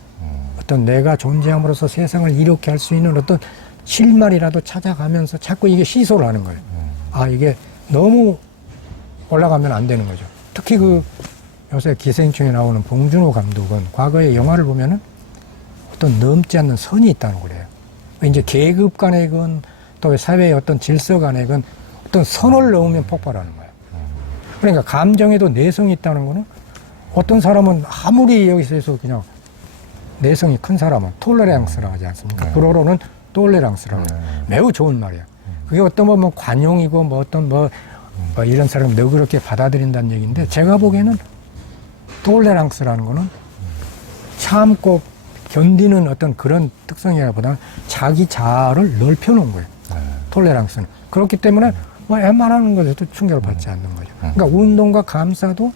어떤 내가 존재함으로써 세상을 이렇게 할 수 있는 어떤 실마리라도 찾아가면서 자꾸 이게 시소를 하는 거예요. 아, 이게 너무 올라가면 안 되는 거죠. 특히 그 요새 기생충에 나오는 봉준호 감독은 과거의 영화를 보면은 어떤 넘지 않는 선이 있다는 거래요. 이제 계급 간에건 또 사회의 어떤 질서 간에건 어떤 선을 넘으면 폭발하는 거예요. 그러니까 감정에도 내성이 있다는 거는 어떤 사람은 아무리 여기서 그냥 내성이 큰 사람은 톨레랑스라고 하지 않습니까? 불어로는 톨레랑스라고 해요. 매우 좋은 말이에요. 그게 어떤 뭐 관용이고 뭐 어떤 뭐 이런 사람 너그럽게 받아들인다는 얘기인데 제가 보기에는 톨레랑스라는 거는 참고 견디는 어떤 그런 특성이라보다는 자기 자아를 넓혀놓은 거예요. 톨레랑스는. 그렇기 때문에 뭐 웬만하는 것에도 충격을 받지 않는 거죠. 그러니까 운동과 감사도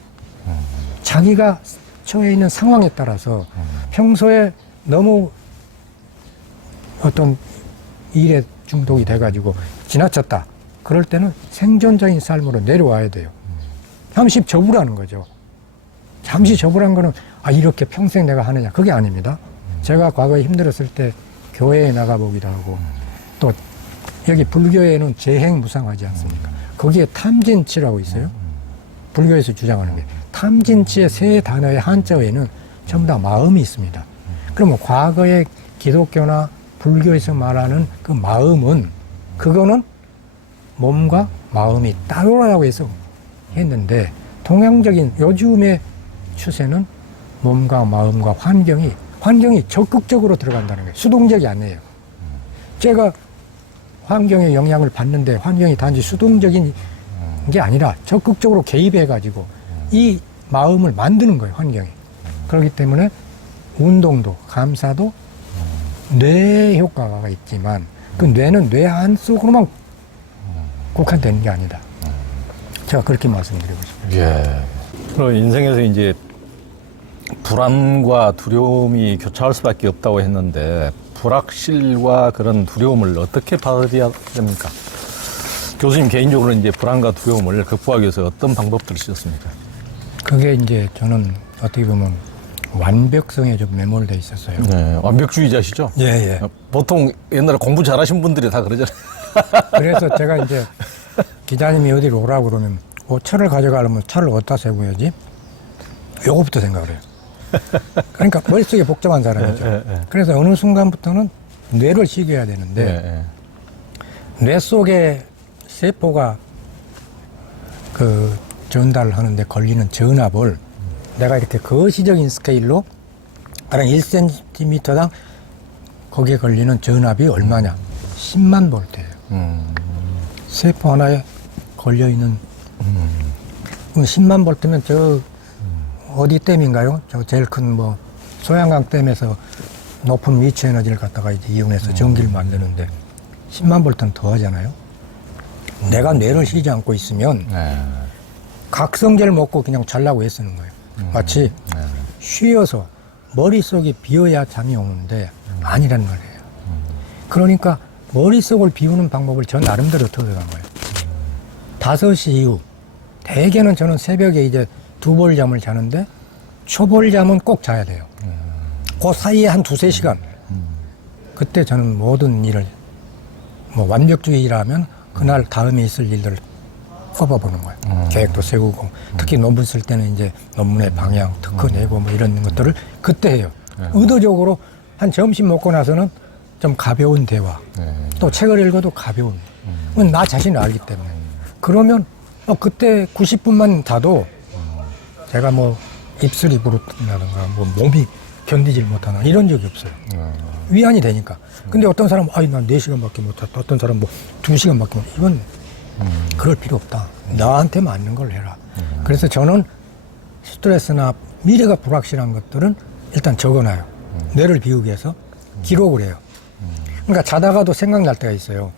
자기가 처해 있는 상황에 따라서 평소에 너무 어떤 일에 중독이 돼가지고 지나쳤다. 그럴 때는 생존적인 삶으로 내려와야 돼요. 잠시 접으라는 거죠. 잠시 접으라는 거는 아 이렇게 평생 내가 하느냐. 그게 아닙니다. 제가 과거에 힘들었을 때 교회에 나가보기도 하고 또 여기 불교에는 재행무상하지 않습니까? 거기에 탐진치라고 있어요. 불교에서 주장하는 게 탐진치의 세 단어의 한자어에는 전부 다 마음이 있습니다. 그러면 과거의 기독교나 불교에서 말하는 그 마음은 그거는 몸과 마음이 따로라고 해서 했는데 동양적인 요즘의 추세는 몸과 마음과 환경이 적극적으로 들어간다는 거예요. 수동적이 아니에요. 제가 환경의 영향을 받는데 환경이 단지 수동적인 게 아니라 적극적으로 개입해가지고 이 마음을 만드는 거예요, 환경이. 그렇기 때문에 운동도 감사도 뇌 효과가 있지만 그 뇌는 뇌 안쪽으로만 국한되는 게 아니다. 제가 그렇게 말씀드리고 싶어요. 예. 그럼 인생에서 이제 불안과 두려움이 교차할 수밖에 없다고 했는데 불확실과 그런 두려움을 어떻게 받아들여야 됩니까? 교수님 개인적으로 이제 불안과 두려움을 극복하기 위해서 어떤 방법들을 쓰셨습니까? 그게 이제 저는 어떻게 보면 완벽성에 좀 매몰돼 있었어요. 네, 완벽주의자시죠? 예, 예. 보통 옛날에 공부 잘하신 분들이 다 그러잖아요. 그래서 제가 이제 기자님이 어디로 오라고 그러면 차를 가져가려면 차를 어디다 세고 해야지? 요거부터 생각을 해요. 그러니까 머릿속에 복잡한 사람이죠. 그래서 어느 순간부터는 뇌를 쉬겨야 되는데 뇌 속에 세포가 그 전달을 하는데 걸리는 전압을 내가 이렇게 거시적인 스케일로 한 1cm당 거기에 걸리는 전압이 얼마냐 10만 볼트예요. 세포 하나에 걸려있는 10만 볼트면 저 어디 댐인가요? 저 제일 큰 뭐 소양강 댐에서 높은 위치 에너지를 갖다가 이제 이용해서 전기를 만드는데 10만 볼트는 더 하잖아요. 내가 뇌를 쉬지 않고 있으면 각성제를 먹고 그냥 잘라고 애쓰는 거예요. 마치 쉬어서 머릿속이 비어야 잠이 오는데 아니란 말이에요. 그러니까 머릿속을 비우는 방법을 전 나름대로 터득한 거예요. 5시 이후 대개는 저는 새벽에 이제 2벌 잠을 자는데 초벌 잠은 꼭 자야 돼요. 그 사이에 한 2-3시간 그때 저는 모든 일을 뭐 완벽주의라면 그날 다음에 있을 일들을 꼽아보는 거예요. 계획도 세우고 특히 논문 쓸 때는 이제 논문의 방향, 특허 내고 뭐 이런 것들을 그때 해요. 의도적으로 한 점심 먹고 나서는 좀 가벼운 대화 또 책을 읽어도 가벼운 나 자신을 알기 때문에 그러면 그때 90분만 자도 제가 뭐 입술이 부르다든가 뭐 몸이 견디질 못하나 이런 적이 없어요. 위안이 되니까. 근데 어떤 사람은 난 4시간밖에 못 잤다. 어떤 사람은 뭐 2시간밖에 못. 이건 그럴 필요 없다. 나한테 맞는 걸 해라. 그래서 저는 스트레스나 미래가 불확실한 것들은 일단 적어놔요. 뇌를 비우기 위해서 기록을 해요. 그러니까 자다가도 생각날 때가 있어요.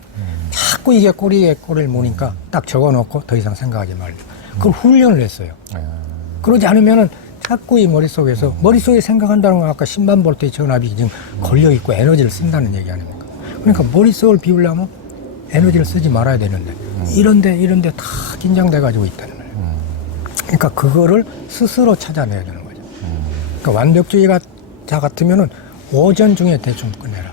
자꾸 이게 꼬리에 꼬리를 무니까 딱 적어놓고 더 이상 생각하지 말고. 그걸 훈련을 했어요. 그러지 않으면은 자꾸 이 머릿속에 생각한다는 건 아까 10만 볼트의 전압이 지금 걸려있고 에너지를 쓴다는 얘기 아닙니까? 그러니까 머릿속을 비우려면 에너지를 쓰지 말아야 되는데 이런데 다 긴장돼가지고 있다는 거예요. 그러니까 그거를 스스로 찾아내야 되는 거죠. 그러니까 완벽주의자 같으면은 오전 중에 대충 끝내라.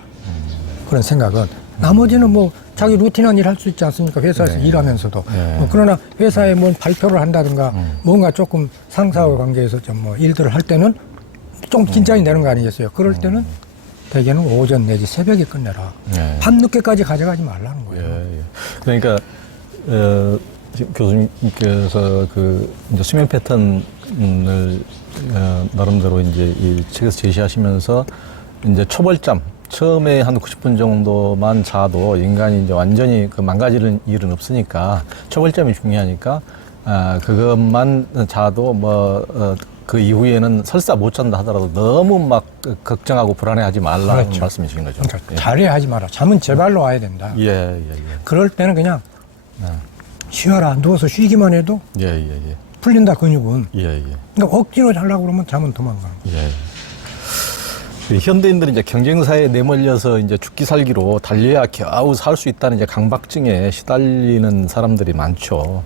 그런 생각은 나머지는 뭐 자기 루틴한 일 할 수 있지 않습니까? 회사에서 일하면서도. 그러나 회사에 뭐 발표를 한다든가 뭔가 조금 상사와 관계에서 좀 뭐 일들을 할 때는 좀 긴장이 되는 거 아니겠어요? 그럴 때는 대개는 오전 내지 새벽에 끝내라. 밤늦게까지 가져가지 말라는 거예요. 그러니까 지금 교수님께서 그 이제 수면 패턴을 나름대로 이제 이 책에서 제시하시면서 이제 초벌잠 처음에 한 90분 정도만 자도 인간이 이제 완전히 그 망가지는 일은 없으니까 초벌잠이 중요하니까 그것만 자도 그 이후에는 설사 못 잔다 하더라도 너무 막 걱정하고 불안해하지 말라는 그렇죠. 말씀이신 거죠. 그러니까 잘해야 하지 마라. 잠은 제발로 와야 된다. 그럴 때는 그냥 쉬어라. 누워서 쉬기만 해도 풀린다 근육은. 그러니까 억지로 자려고 그러면 잠은 도망가는 거예요. 현대인들은 이제 경쟁사에 내몰려서 이제 죽기 살기로 달려야 겨우 살 수 있다는 이제 강박증에 시달리는 사람들이 많죠.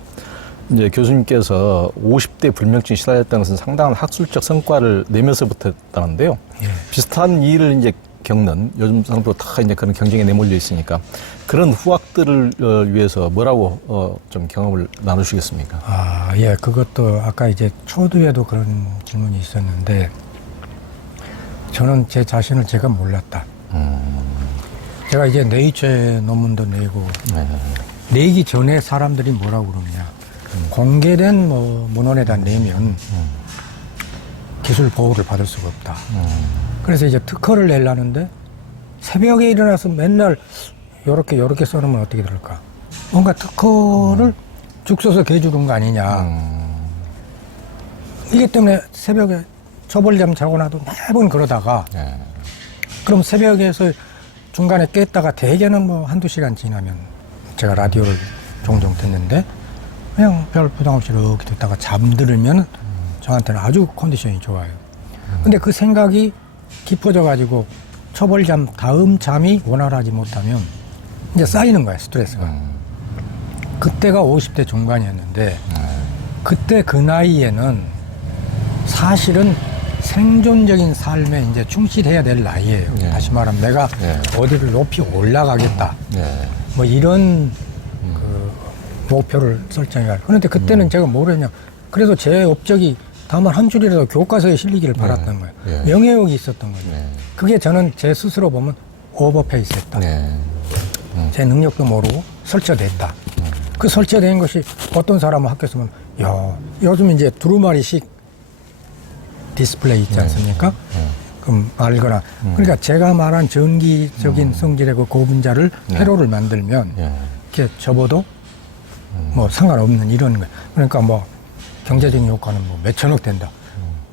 이제 교수님께서 50대 불면증 시달렸다는 것은 상당한 학술적 성과를 내면서부터 했다는데요. 비슷한 일을 이제 겪는 요즘 사람도 다 이제 그런 경쟁에 내몰려 있으니까 그런 후학들을 위해서 뭐라고 좀 경험을 나누시겠습니까? 그것도 아까 이제 초두에도 그런 질문이 있었는데 저는 제 자신을 제가 몰랐다. 제가 이제 네이처에 논문도 내고 내기 전에 사람들이 뭐라고 그러느냐. 공개된 뭐 문헌에다 내면 기술 보호를 받을 수가 없다. 그래서 이제 특허를 내려는데 새벽에 일어나서 맨날 요렇게 써놓으면 어떻게 될까. 뭔가 특허를 죽 써서 개주는 거 아니냐. 이게 때문에 새벽에 초벌잠 자고 나도 매번 그러다가 그럼 새벽에서 중간에 깼다가 대개는 뭐 1-2시간 지나면 제가 라디오를 종종 듣는데 그냥 별 부담 없이 이렇게 듣다가 잠들면 저한테는 아주 컨디션이 좋아요. 근데 그 생각이 깊어져 가지고 초벌잠 다음 잠이 원활하지 못하면 이제 쌓이는 거야 스트레스가. 그때가 50대 중반이었는데 그때 그 나이에는 사실은 생존적인 삶에 이제 충실해야 될 나이예요. 다시 말하면 내가 어디를 높이 올라가겠다. 뭐 이런 그 목표를 설정해야. 그런데 그때는 제가 뭘 했냐. 그래서 제 업적이 다만 한 줄이라도 교과서에 실리기를 바랐던 거예요. 명예욕이 있었던 거예요. 그게 저는 제 스스로 보면 오버페이스 했다. 제 능력도 모르고 설치됐다. 그 설치된 것이 어떤 사람은 학교에서 보면 요즘 이제 두루마리식 디스플레이 있지 않습니까? 말거나. 그러니까 제가 말한 전기적인 성질의 그 고분자를 회로를 만들면 이렇게 접어도 뭐 상관없는 이런 거. 그러니까 뭐 경제적인 효과는 뭐 몇천억 된다.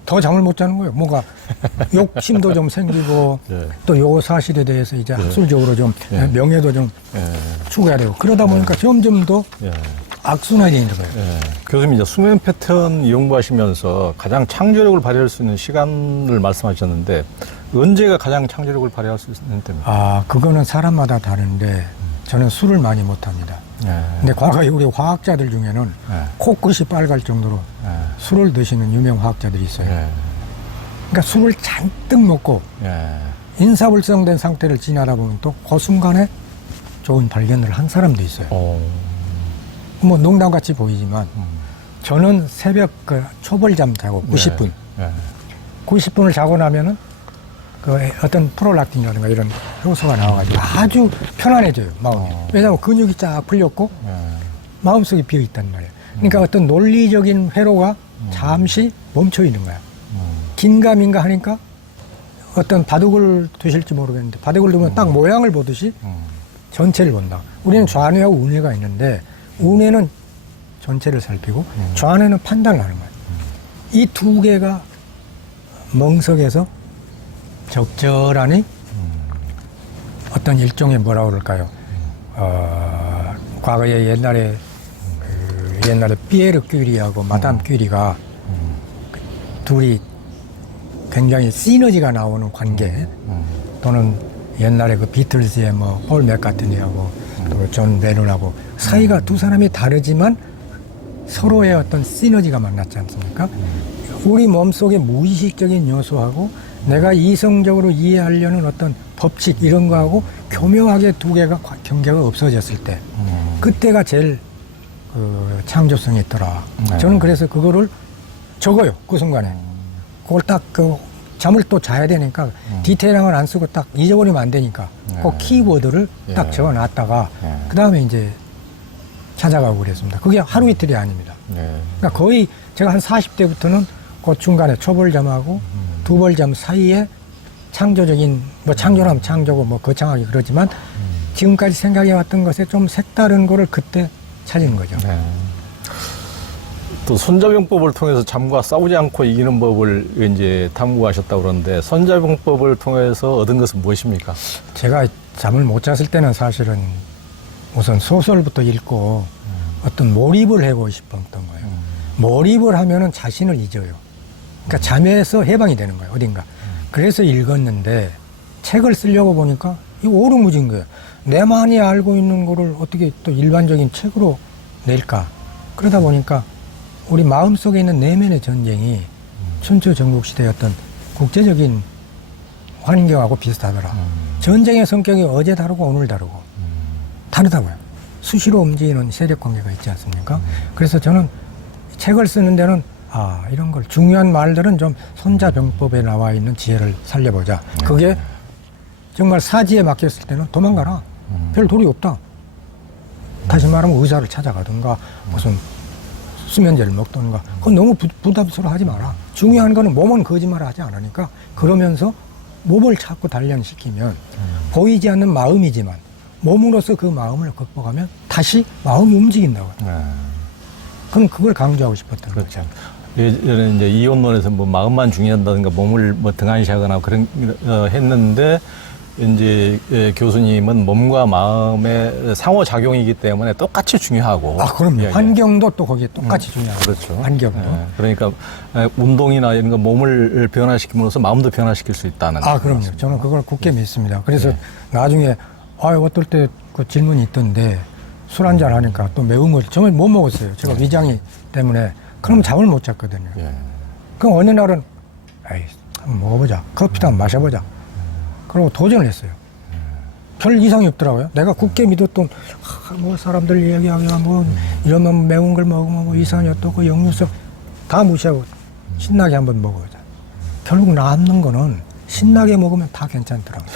더 잠을 못 자는 거예요. 뭔가 욕심도 좀 생기고 또 요 사실에 대해서 이제 학술적으로 좀 명예도 좀 추구해야 되고 그러다 보니까 점점 더 악순환이 있는 거예요. 교수님 이제 수면 패턴 연구하시면서 가장 창조력을 발휘할 수 있는 시간을 말씀하셨는데 언제가 가장 창조력을 발휘할 수 있는 때입니까? 아, 그거는 사람마다 다른데 저는 술을 많이 못합니다. 근데 과거에 우리 화학자들 중에는 코끝이 빨갈 정도로 술을 드시는 유명 화학자들이 있어요. 그러니까 술을 잔뜩 먹고 인사불성된 상태를 지나다 보면 또 그 순간에 좋은 발견을 한 사람도 있어요. 뭐 농담같이 보이지만 저는 새벽 그 초벌잠 자고 90분 90분을 자고 나면은 그 어떤 프롤락틴이라든가 이런 효소가 나와가지고 아주 편안해져요, 마음이. 왜냐하면 근육이 쫙 풀렸고 마음속이 비어있단 말이에요. 그러니까 어떤 논리적인 회로가 잠시 멈춰 있는 거야. 긴가민가 하니까 어떤 바둑을 두실지 모르겠는데 바둑을 두면 딱 모양을 보듯이 전체를 본다. 우리는 좌뇌하고 우뇌가 있는데 우뇌는 전체를 살피고 좌뇌는 판단을 하는 거예요. 이 두 개가 멍석에서 적절하니 어떤 일종의 뭐라 그럴까요? 과거에 옛날에 옛날에 피에르 큐리하고 마담 큐리가 둘이 굉장히 시너지가 나오는 관계 또는 옛날에 그 비틀즈의 뭐 폴 맥카트니하고 또 존 레논하고 사이가 두 사람이 다르지만 서로의 어떤 시너지가 만났지 않습니까? 우리 몸속의 무의식적인 요소하고 내가 이성적으로 이해하려는 어떤 법칙 이런 거하고 교묘하게 두 개가 경계가 없어졌을 때 그때가 제일 그 창조성이 있더라. 저는 그래서 그거를 적어요. 그 순간에. 그걸 딱 그 잠을 또 자야 되니까 디테일함을 안 쓰고 딱 잊어버리면 안 되니까 그 키워드를 딱 적어놨다가 그 다음에 이제 찾아가고 그랬습니다. 그게 하루 이틀이 아닙니다. 그러니까 거의 제가 한 40대부터는 그 중간에 초벌잠하고 두벌잠 사이에 창조적인 뭐 창조라면 창조고 뭐 거창하게 그러지만 지금까지 생각해왔던 것에 좀 색다른 거를 그때 찾은 거죠. 또 손자병법을 통해서 잠과 싸우지 않고 이기는 법을 이제 탐구하셨다고 그러는데 손자병법을 통해서 얻은 것은 무엇입니까? 제가 잠을 못 잤을 때는 사실은 우선 소설부터 읽고 어떤 몰입을 해보고 싶었던 거예요. 몰입을 하면은 자신을 잊어요. 그러니까 잠에서 해방이 되는 거예요, 어딘가. 그래서 읽었는데 책을 쓰려고 보니까 이거 오르무진 거예요. 내만이 알고 있는 거를 어떻게 또 일반적인 책으로 낼까. 그러다 보니까 우리 마음속에 있는 내면의 전쟁이 춘추 전국시대의 어떤 국제적인 환경하고 비슷하더라. 전쟁의 성격이 어제 다르고 오늘 다르고 다르다고요. 수시로 움직이는 세력 관계가 있지 않습니까? 그래서 저는 책을 쓰는 데는 이런 걸 중요한 말들은 좀 손자병법에 나와 있는 지혜를 살려보자. 그게 정말 사지에 막혔을 때는 도망가라. 별 도리 없다. 다시 말하면 의사를 찾아가든가 무슨 수면제를 먹던가. 그건 너무 부담스러워 하지 마라. 중요한 거는 몸은 거짓말을 하지 않으니까 그러면서 몸을 자꾸 단련시키면 보이지 않는 마음이지만 몸으로서 그 마음을 극복하면 다시 마음이 움직인다고. 그럼 그걸 강조하고 싶었던 거죠. 예전에 이제 이혼론에서 뭐 마음만 중요하다든가 몸을 뭐 등한시하거나 그런 했는데 이제 교수님은 몸과 마음의 상호작용이기 때문에 똑같이 중요하고. 그럼요. 환경도 또 거기에 똑같이 중요하고. 그렇죠. 환경도. 그러니까 운동이나 이런 거 몸을 변화시킴으로써 마음도 변화시킬 수 있다는. 그럼요. 말씀입니다. 저는 그걸 굳게 믿습니다. 그래서 나중에 어떨 때 그 질문이 있던데 술 한잔 하니까 또 매운 걸 정말 못 먹었어요. 제가 위장이 때문에. 그럼 잠을 못 잤거든요. 그럼 어느 날은 한번 먹어보자. 커피도 한번 마셔보자. 그리고 도전을 했어요. 별 이상이 없더라고요. 내가 굳게 믿었던 뭐 사람들 얘기하면 뭐 이러면 매운 걸 먹으면 뭐 이상이 어떻고 역류성 다 무시하고 신나게 한번 먹어보자. 결국 남는 거는 신나게 먹으면 다 괜찮더라고요.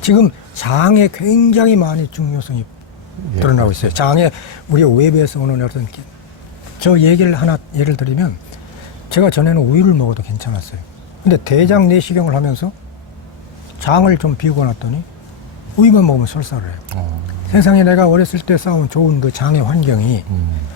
지금 장에 굉장히 많이 중요성이 드러나고 있어요. 장에 우리가 외부에서 오는 어떤 저 얘기를 하나 예를 들면 제가 전에는 우유를 먹어도 괜찮았어요. 근데 대장 내시경을 하면서 장을 좀 비우고 놨더니 우유만 먹으면 설사를 해요. 세상에 내가 어렸을 때 쌓은 좋은 그 장의 환경이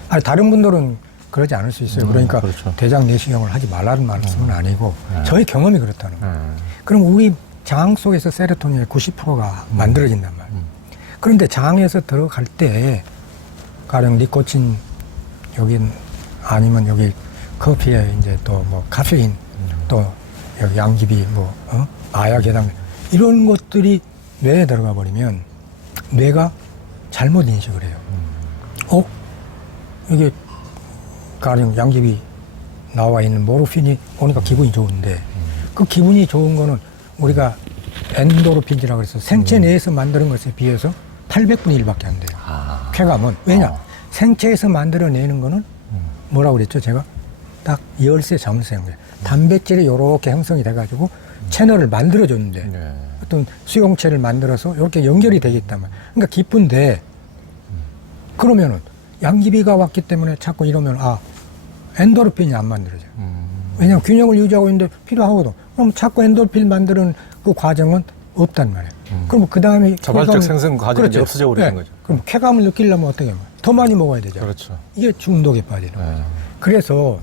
아니 다른 분들은 그러지 않을 수 있어요. 그러니까 그렇죠. 대장 내시경을 하지 말라는 말씀은 아니고 저의 경험이 그렇다는 거예요. 그럼 우리 장 속에서 세로토닌의 90%가 만들어진단 말이에요. 그런데 장에서 들어갈 때 가령 니코틴 여긴 아니면 여기 커피에 이제 또 뭐 카페인 또 여기 양귀비 뭐 마약 해당 이런 것들이 뇌에 들어가 버리면 뇌가 잘못 인식을 해요. 이게 가령 양귀비 나와 있는 모르핀이 오니까 기분이 좋은데 그 기분이 좋은 거는 우리가 엔도르핀이라고 해서 생체 내에서 만드는 것에 비해서 800분의 1밖에 안 돼요. 쾌감은. 왜냐? 생체에서 만들어내는 거는 뭐라고 그랬죠? 제가 딱 열쇠 자물쇠 한 거예요. 단백질이 요렇게 형성이 돼가지고 채널을 만들어줬는데 어떤 수용체를 만들어서 이렇게 연결이 되겠단 말이에요. 그러니까 기쁜데 그러면은 양귀비가 왔기 때문에 자꾸 이러면 엔도르핀이 안 만들어져요. 왜냐하면 균형을 유지하고 있는데 필요하거든. 그럼 자꾸 엔도르핀 만드는 그 과정은 없단 말이에요. 그럼 그 다음에 자발적 생성 과정이 그렇죠. 없어져 버리는 네. 거죠. 그럼 쾌감을 느끼려면 어떻게 해요? 더 많이 먹어야 되죠. 그렇죠. 이게 중독에 빠지는 거죠. 그래서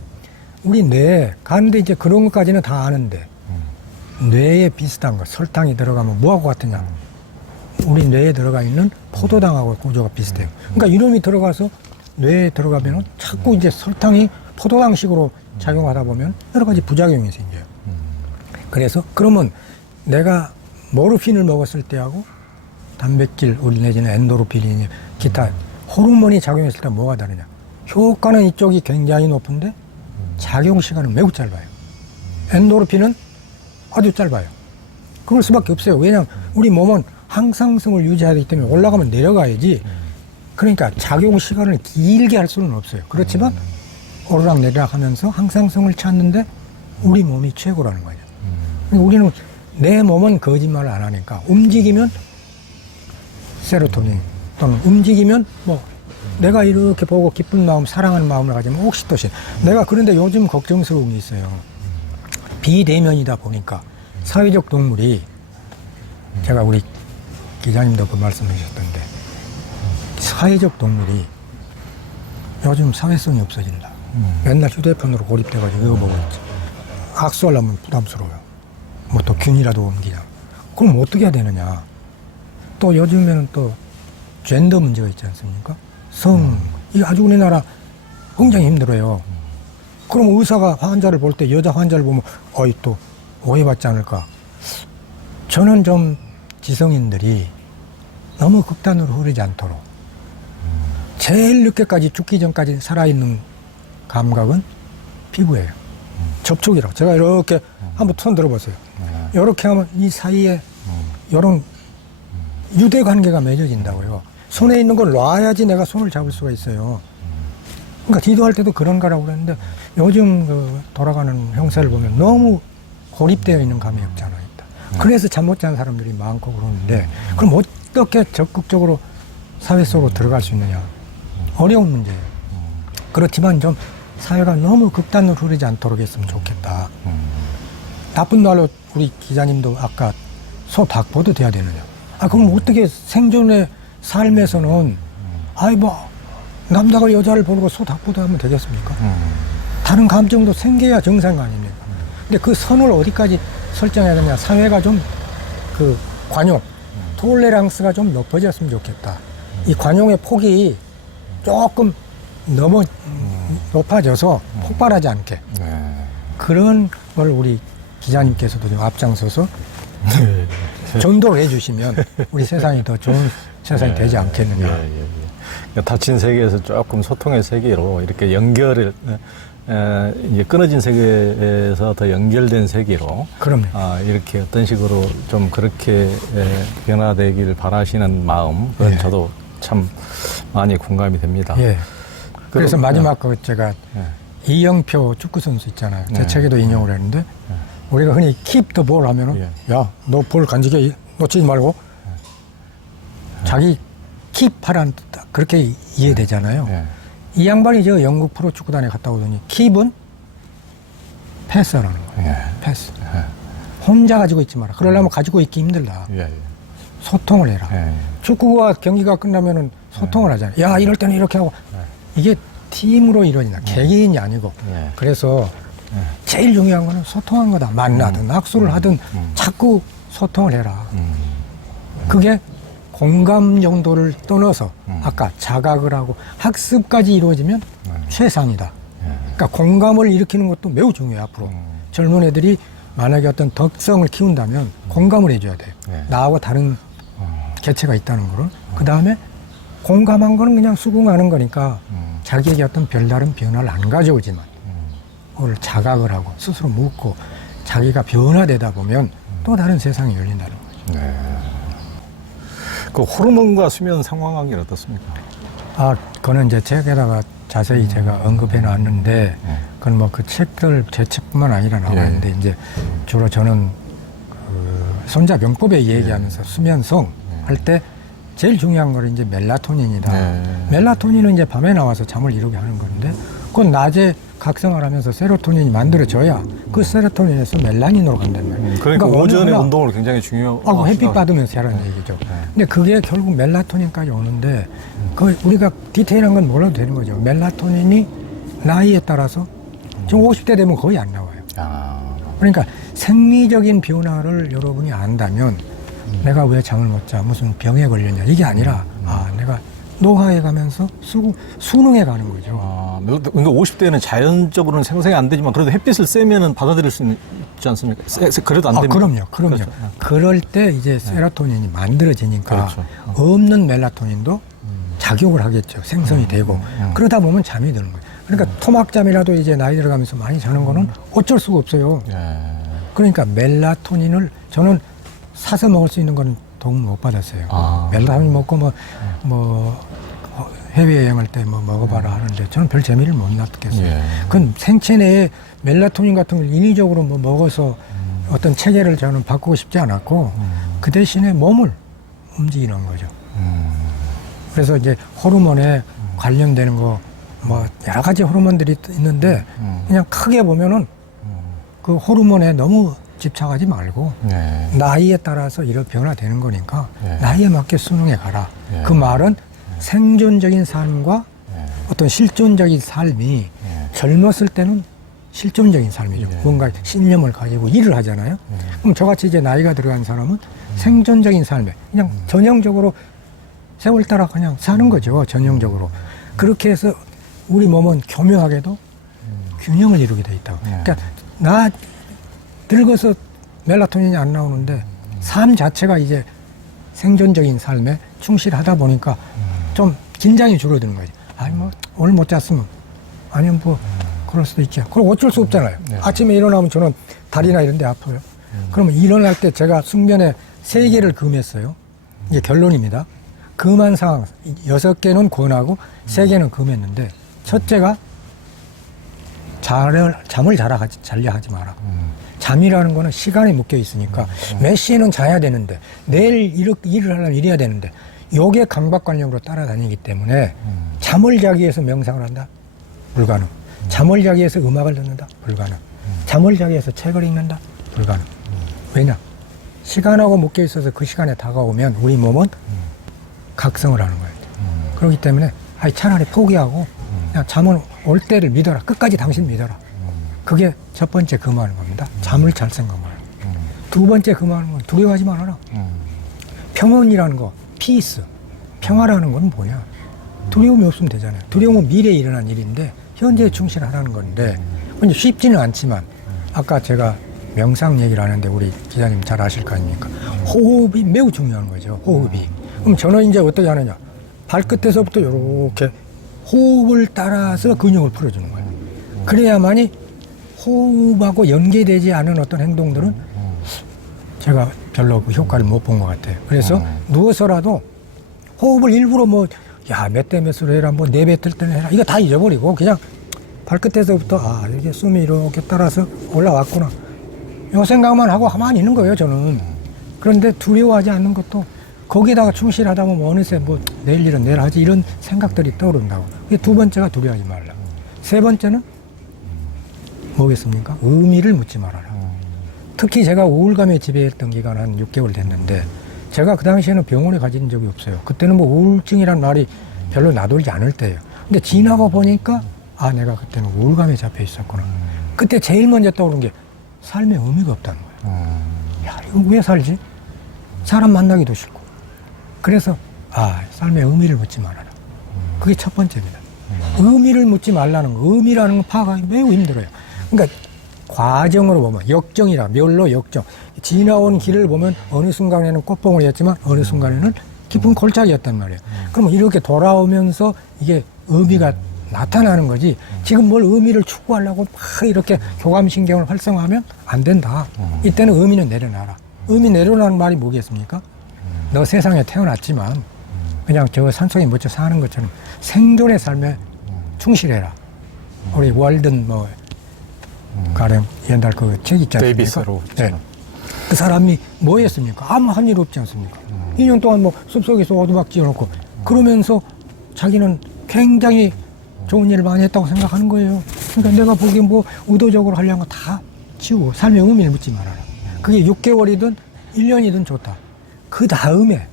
우리 뇌에 가는데 이제 그런 것까지는 다 아는데 뇌에 비슷한 거 설탕이 들어가면 뭐하고 같으냐? 우리 뇌에 들어가 있는 포도당하고 구조가 비슷해요. 그러니까 이놈이 들어가서 뇌에 들어가면은 자꾸 이제 설탕이 포도당식으로 작용하다 보면 여러 가지 부작용이 생겨요. 그래서 그러면 내가 모르핀을 먹었을 때하고 단백질 내지는 엔도르핀이 기타 호르몬이 작용했을 때 뭐가 다르냐? 효과는 이쪽이 굉장히 높은데 작용 시간은 매우 짧아요. 엔도르핀은 아주 짧아요. 그럴 수밖에 없어요. 왜냐하면 우리 몸은 항상성을 유지해야 되기 때문에 올라가면 내려가야지. 그러니까 작용 시간을 길게 할 수는 없어요. 그렇지만 오르락내리락 하면서 항상성을 찾는데 우리 몸이 최고라는 거죠. 우리는 내 몸은 거짓말을 안 하니까 움직이면 세로토닌 또는 움직이면 뭐 내가 이렇게 보고 기쁜 마음, 사랑하는 마음을 가지면 옥시토신. 내가 그런데 요즘 걱정스러운 게 있어요. 비대면이다 보니까 사회적 동물이 제가 우리 기자님도 그 말씀해 주셨던데 사회적 동물이 요즘 사회성이 없어진다. 맨날 휴대폰으로 고립돼가지고 이거 보고 있지. 악수하려면 부담스러워요. 뭐 또 균이라도 옮기냐. 그럼 어떻게 해야 되느냐. 또 요즘에는 또 젠더 문제가 있지 않습니까? 성. 이게 아주 우리나라 굉장히 힘들어요. 그럼 의사가 환자를 볼 때 여자 환자를 보면 또 오해받지 않을까. 저는 좀 지성인들이 너무 극단으로 흐르지 않도록 제일 늦게까지 죽기 전까지 살아있는 감각은 피부예요. 접촉이라고. 제가 이렇게 한번 손 들어보세요. 이렇게 하면 이 사이에 이런 유대 관계가 맺어진다고요. 손에 있는 걸 놔야지 내가 손을 잡을 수가 있어요. 그러니까 기도할 때도 그런 거라고 그랬는데 요즘 그 돌아가는 형사를 보면 너무 고립되어 있는 감이 없지 않아 있다. 그래서 잠 못 자는 사람들이 많고 그러는데 그럼 어떻게 적극적으로 사회 속으로 들어갈 수 있느냐. 어려운 문제예요. 그렇지만 좀 사회가 너무 극단으로 흐르지 않도록 했으면 좋겠다. 나쁜 말로 우리 기자님도 아까 소 닭보도 돼야 되느냐. 그럼 어떻게 생존의 삶에서는 남자가 여자를 보고 소 닭보도 하면 되겠습니까? 다른 감정도 생겨야 정상 아닙니까? 근데 그 선을 어디까지 설정해야 되냐. 사회가 좀 그 관용, 톨레랑스가 좀 높아졌으면 좋겠다. 이 관용의 폭이 조금 너무 높아져서 폭발하지 않게 그런 걸 우리 기자님께서도 좀 앞장서서 전도를 해주시면 우리 세상이 더 좋은 세상이 되지 않겠느냐. 닫힌 세계에서 조금 소통의 세계로 이렇게 연결을 이제 끊어진 세계에서 더 연결된 세계로 그럼요. 이렇게 어떤 식으로 좀 그렇게 변화되기를 바라시는 마음 그건 저도 참 많이 공감이 됩니다. 그래서 마지막 제가 이영표 축구 선수 있잖아요. 제 책에도 인용을 했는데 우리가 흔히 keep the ball 하면은 야, 너 볼 간직에 놓치지 말고 자기 keep 하라는 뜻 그렇게 이해되잖아요. 이 양반이 영국 프로 축구단에 갔다 오더니 keep은 패스라는 거예요. 패스. 혼자 가지고 있지 마라. 그러려면 가지고 있기 힘들다. 예, 예. 소통을 해라. 예. 축구와 경기가 끝나면은 소통을 하잖아요. 야, 이럴 때는 이렇게 하고. 이게 팀으로 이루어진다. 개개인이 아니고. 예. 그래서 제일 중요한 거는 소통하는 거다. 만나든 악수를 하든 자꾸 소통을 해라. 그게 공감 정도를 떠나서 아까 자각을 하고 학습까지 이루어지면 최상이다. 그러니까 공감을 일으키는 것도 매우 중요해요. 앞으로 젊은 애들이 만약에 어떤 덕성을 키운다면 공감을 해줘야 돼요. 나하고 다른 개체가 있다는 거를. 그 다음에 공감한 거는 그냥 수긍하는 거니까 자기에게 어떤 별다른 변화를 안 가져오지만 그걸 자각을 하고 스스로 묻고 자기가 변화되다 보면 또 다른 세상이 열린다는 거죠. 네. 그 호르몬과 수면 상황이 어떻습니까? 아, 그거는 이제 책에다가 자세히 제가 언급해 놨는데 그건 뭐 그 책들 제 책뿐만 아니라 나와 있는데 이제 주로 저는 그 손자병법에 얘기하면서 수면성 할 때 제일 중요한 거는 이제 멜라토닌이다. 멜라토닌은 이제 밤에 나와서 잠을 이루게 하는 건데 그건 낮에 각성을 하면서 세로토닌이 만들어져야 그 세로토닌에서 멜라닌으로 간단 말이에요. 그러니까 오전에 운동을 굉장히 중요하고 햇빛 받으면서 하라는 얘기죠. 근데 그게 결국 멜라토닌까지 오는데 그 우리가 디테일한 건 몰라도 되는 거죠. 멜라토닌이 나이에 따라서 지금 50대 되면 거의 안 나와요. 그러니까 생리적인 변화를 여러분이 안다면 내가 왜 잠을 못 자, 무슨 병에 걸렸냐 이게 아니라 내가 노화해 가면서 수능해 가는 거죠. 그러니까 50대에는 자연적으로는 생성이 안 되지만 그래도 햇빛을 쐬면은 받아들일 수 있지 않습니까? 그래도 안 됩니다. 그럼요. 그렇죠. 그럴 때 이제 세로토닌이 만들어지니까 그렇죠. 없는 멜라토닌도 작용을 하겠죠. 생성이 되고 그러다 보면 잠이 드는 거예요. 그러니까 토막잠이라도 이제 나이 들어가면서 많이 자는 거는 어쩔 수가 없어요. 그러니까 멜라토닌을 저는 사서 먹을 수 있는 건 도움 못 받았어요. 멜라토닌 먹고 뭐 해외여행할 때 뭐 먹어봐라 하는데 저는 별 재미를 못 느꼈어요. 그건 생체 내에 멜라토닌 같은 걸 인위적으로 뭐 먹어서 어떤 체계를 저는 바꾸고 싶지 않았고 그 대신에 몸을 움직이는 거죠. 그래서 이제 호르몬에 관련되는 거 뭐 여러 가지 호르몬들이 있는데 그냥 크게 보면은 그 호르몬에 너무 집착하지 말고 나이에 따라서 이런 변화되는 거니까 나이에 맞게 수능해 가라. 그 말은 생존적인 삶과 어떤 실존적인 삶이 젊었을 때는 실존적인 삶이죠. 뭔가 신념을 가지고 일을 하잖아요. 그럼 저같이 이제 나이가 들어간 사람은 생존적인 삶에 그냥 전형적으로 세월 따라 그냥 사는 거죠. 전형적으로. 그렇게 해서 우리 몸은 교묘하게도 균형을 이루게 돼 있다고. 그러니까 나 늙어서 멜라토닌이 안 나오는데 삶 자체가 이제 생존적인 삶에 충실하다 보니까 좀 긴장이 줄어드는 거지. 아니 뭐 오늘 못 잤으면 아니면 뭐 그럴 수도 있죠. 그럼 어쩔 수 없잖아요. 아침에 일어나면 저는 다리나 이런 데 아파요. 그러면 일어날 때 제가 숙면에 3개를 금했어요. 이게 결론입니다. 금한 상황 6개는 권하고 3개는 금했는데 첫째가 잠을 자려 하지 마라. 잠이라는 거는 시간에 묶여 있으니까 몇 시에는 자야 되는데 내일 일을 하려면 이래야 되는데 요게 강박관념으로 따라다니기 때문에 잠을 자기 위해서 명상을 한다? 불가능. 잠을 자기 위해서 음악을 듣는다? 불가능. 잠을 자기 위해서 책을 읽는다? 불가능. 왜냐? 시간하고 묶여 있어서 그 시간에 다가오면 우리 몸은 각성을 하는 거예요. 그렇기 때문에 차라리 포기하고 그냥 잠은 올 때를 믿어라. 끝까지 당신 믿어라. 그게 첫 번째 금하는 겁니다. 잠을 잘 생각하라. 두 번째 금하는 건 두려워하지 말아라. 평온이라는 거, 피스, 평화라는 건 뭐냐? 두려움이 없으면 되잖아요. 두려움은 미래에 일어난 일인데 현재에 충실하라는 건데 쉽지는 않지만 아까 제가 명상 얘기를 하는데 우리 기자님 잘 아실 거 아닙니까? 호흡이 매우 중요한 거죠. 호흡이. 그럼 저는 이제 어떻게 하느냐? 발끝에서부터 이렇게 호흡을 따라서 근육을 풀어주는 거예요. 그래야만이 호흡하고 연계되지 않은 어떤 행동들은 제가 별로 그 효과를 못 본 것 같아요. 그래서 누워서라도 호흡을 일부러 몇 대 몇으로 해라, 네 배 뜰 때는 해라. 이거 다 잊어버리고 그냥 발끝에서부터 이렇게 숨이 이렇게 따라서 올라왔구나. 이 생각만 하고 가만히 있는 거예요, 저는. 그런데 두려워하지 않는 것도 거기다가 충실하다 보면 어느새 내일 일은 내일 하지 이런 생각들이 떠오른다고. 그게 두 번째가 두려워하지 말라. 세 번째는 뭐겠습니까? 의미를 묻지 말아라. 특히 제가 우울감에 지배했던 기간 한 6개월 됐는데 제가 그 당시에는 병원에 가진 적이 없어요. 그때는 뭐 우울증이란 말이 별로 나돌지 않을 때예요. 근데 지나고 보니까 아, 내가 그때는 우울감에 잡혀 있었구나. 그때 제일 먼저 떠오른 게 삶의 의미가 없다는 거예요. 야, 이거 왜 살지? 사람 만나기도 싫고. 그래서 아, 삶의 의미를 묻지 말아라. 그게 첫 번째입니다. 의미를 묻지 말라는 거. 의미라는 건 파악하기 매우 힘들어요. 그러니까 과정으로 보면 역정이라 멸로 역정. 지나온 길을 보면 어느 순간에는 꽃봉오리였지만 어느 순간에는 깊은 골짜기였단 말이에요. 그러면 이렇게 돌아오면서 이게 의미가 나타나는 거지. 지금 뭘 의미를 추구하려고 막 이렇게 교감신경을 활성화하면 안 된다. 이때는 의미는 내려놔라. 의미 내려놓는 말이 뭐겠습니까? 너 세상에 태어났지만 그냥 저 산속에 묻혀 사는 것처럼 생존의 삶에 충실해라. 우리 월든 뭐 가령 옛날 그 책 있지 않습니까? 데이비스 로우. 네. 그 사람이 뭐 했습니까? 아무 한 일 없지 않습니까? 2년 동안 뭐 숲속에서 오두막 지어놓고 그러면서 자기는 굉장히 좋은 일을 많이 했다고 생각하는 거예요. 그러니까 내가 보기엔 뭐 의도적으로 하려는 거 다 지우고 삶의 의미를 묻지 말아라. 그게 6개월이든 1년이든 좋다. 그 다음에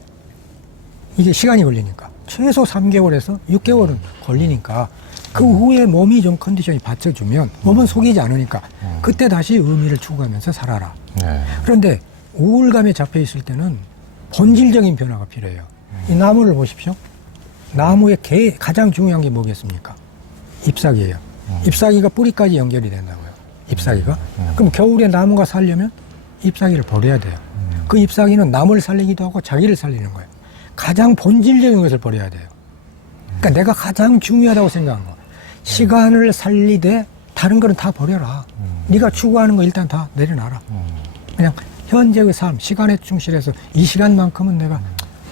이게 시간이 걸리니까 최소 3개월에서 6개월은 걸리니까 그 후에 몸이 좀 컨디션이 받쳐주면 몸은 속이지 않으니까 그때 다시 의미를 추구하면서 살아라. 네. 그런데 우울감에 잡혀 있을 때는 본질적인 변화가 필요해요. 이 나무를 보십시오. 나무의 가장 중요한 게 뭐겠습니까? 잎사귀예요. 잎사귀가 뿌리까지 연결이 된다고요. 잎사귀가. 그럼 겨울에 나무가 살려면 잎사귀를 버려야 돼요. 그 잎사귀는 나무를 살리기도 하고 자기를 살리는 거예요. 가장 본질적인 것을 버려야 돼요. 그러니까 내가 가장 중요하다고 생각한 거. 시간을 살리되 다른 거는 다 버려라. 네가 추구하는 거 일단 다 내려놔라. 그냥 현재의 삶, 시간에 충실해서 이 시간만큼은 내가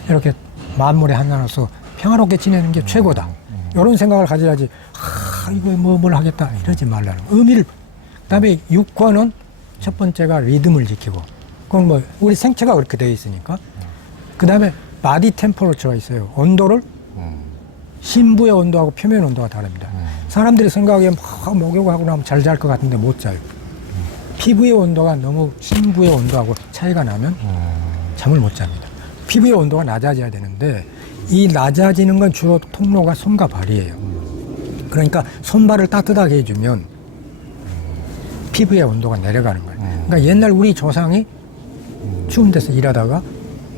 이렇게 만물에 한나눠서 평화롭게 지내는 게 최고다. 이런 생각을 가져야지. 아, 이거 뭘 하겠다 이러지 말라는 의미를. 그다음에 6권은 첫 번째가 리듬을 지키고. 그건 뭐 우리 생체가 그렇게 되어 있으니까. 그다음에 바디 템퍼러처가 있어요. 온도를 심부의 온도하고 표면 온도가 다릅니다. 사람들이 생각하기에 막 목욕하고 나면 잘 잘 것 같은데 못 자요. 피부의 온도가 너무 심부의 온도하고 차이가 나면 잠을 못 잡니다. 피부의 온도가 낮아져야 되는데 이 낮아지는 건 주로 통로가 손과 발이에요. 그러니까 손발을 따뜻하게 해주면 피부의 온도가 내려가는 거예요. 그러니까 옛날 우리 조상이 추운 데서 일하다가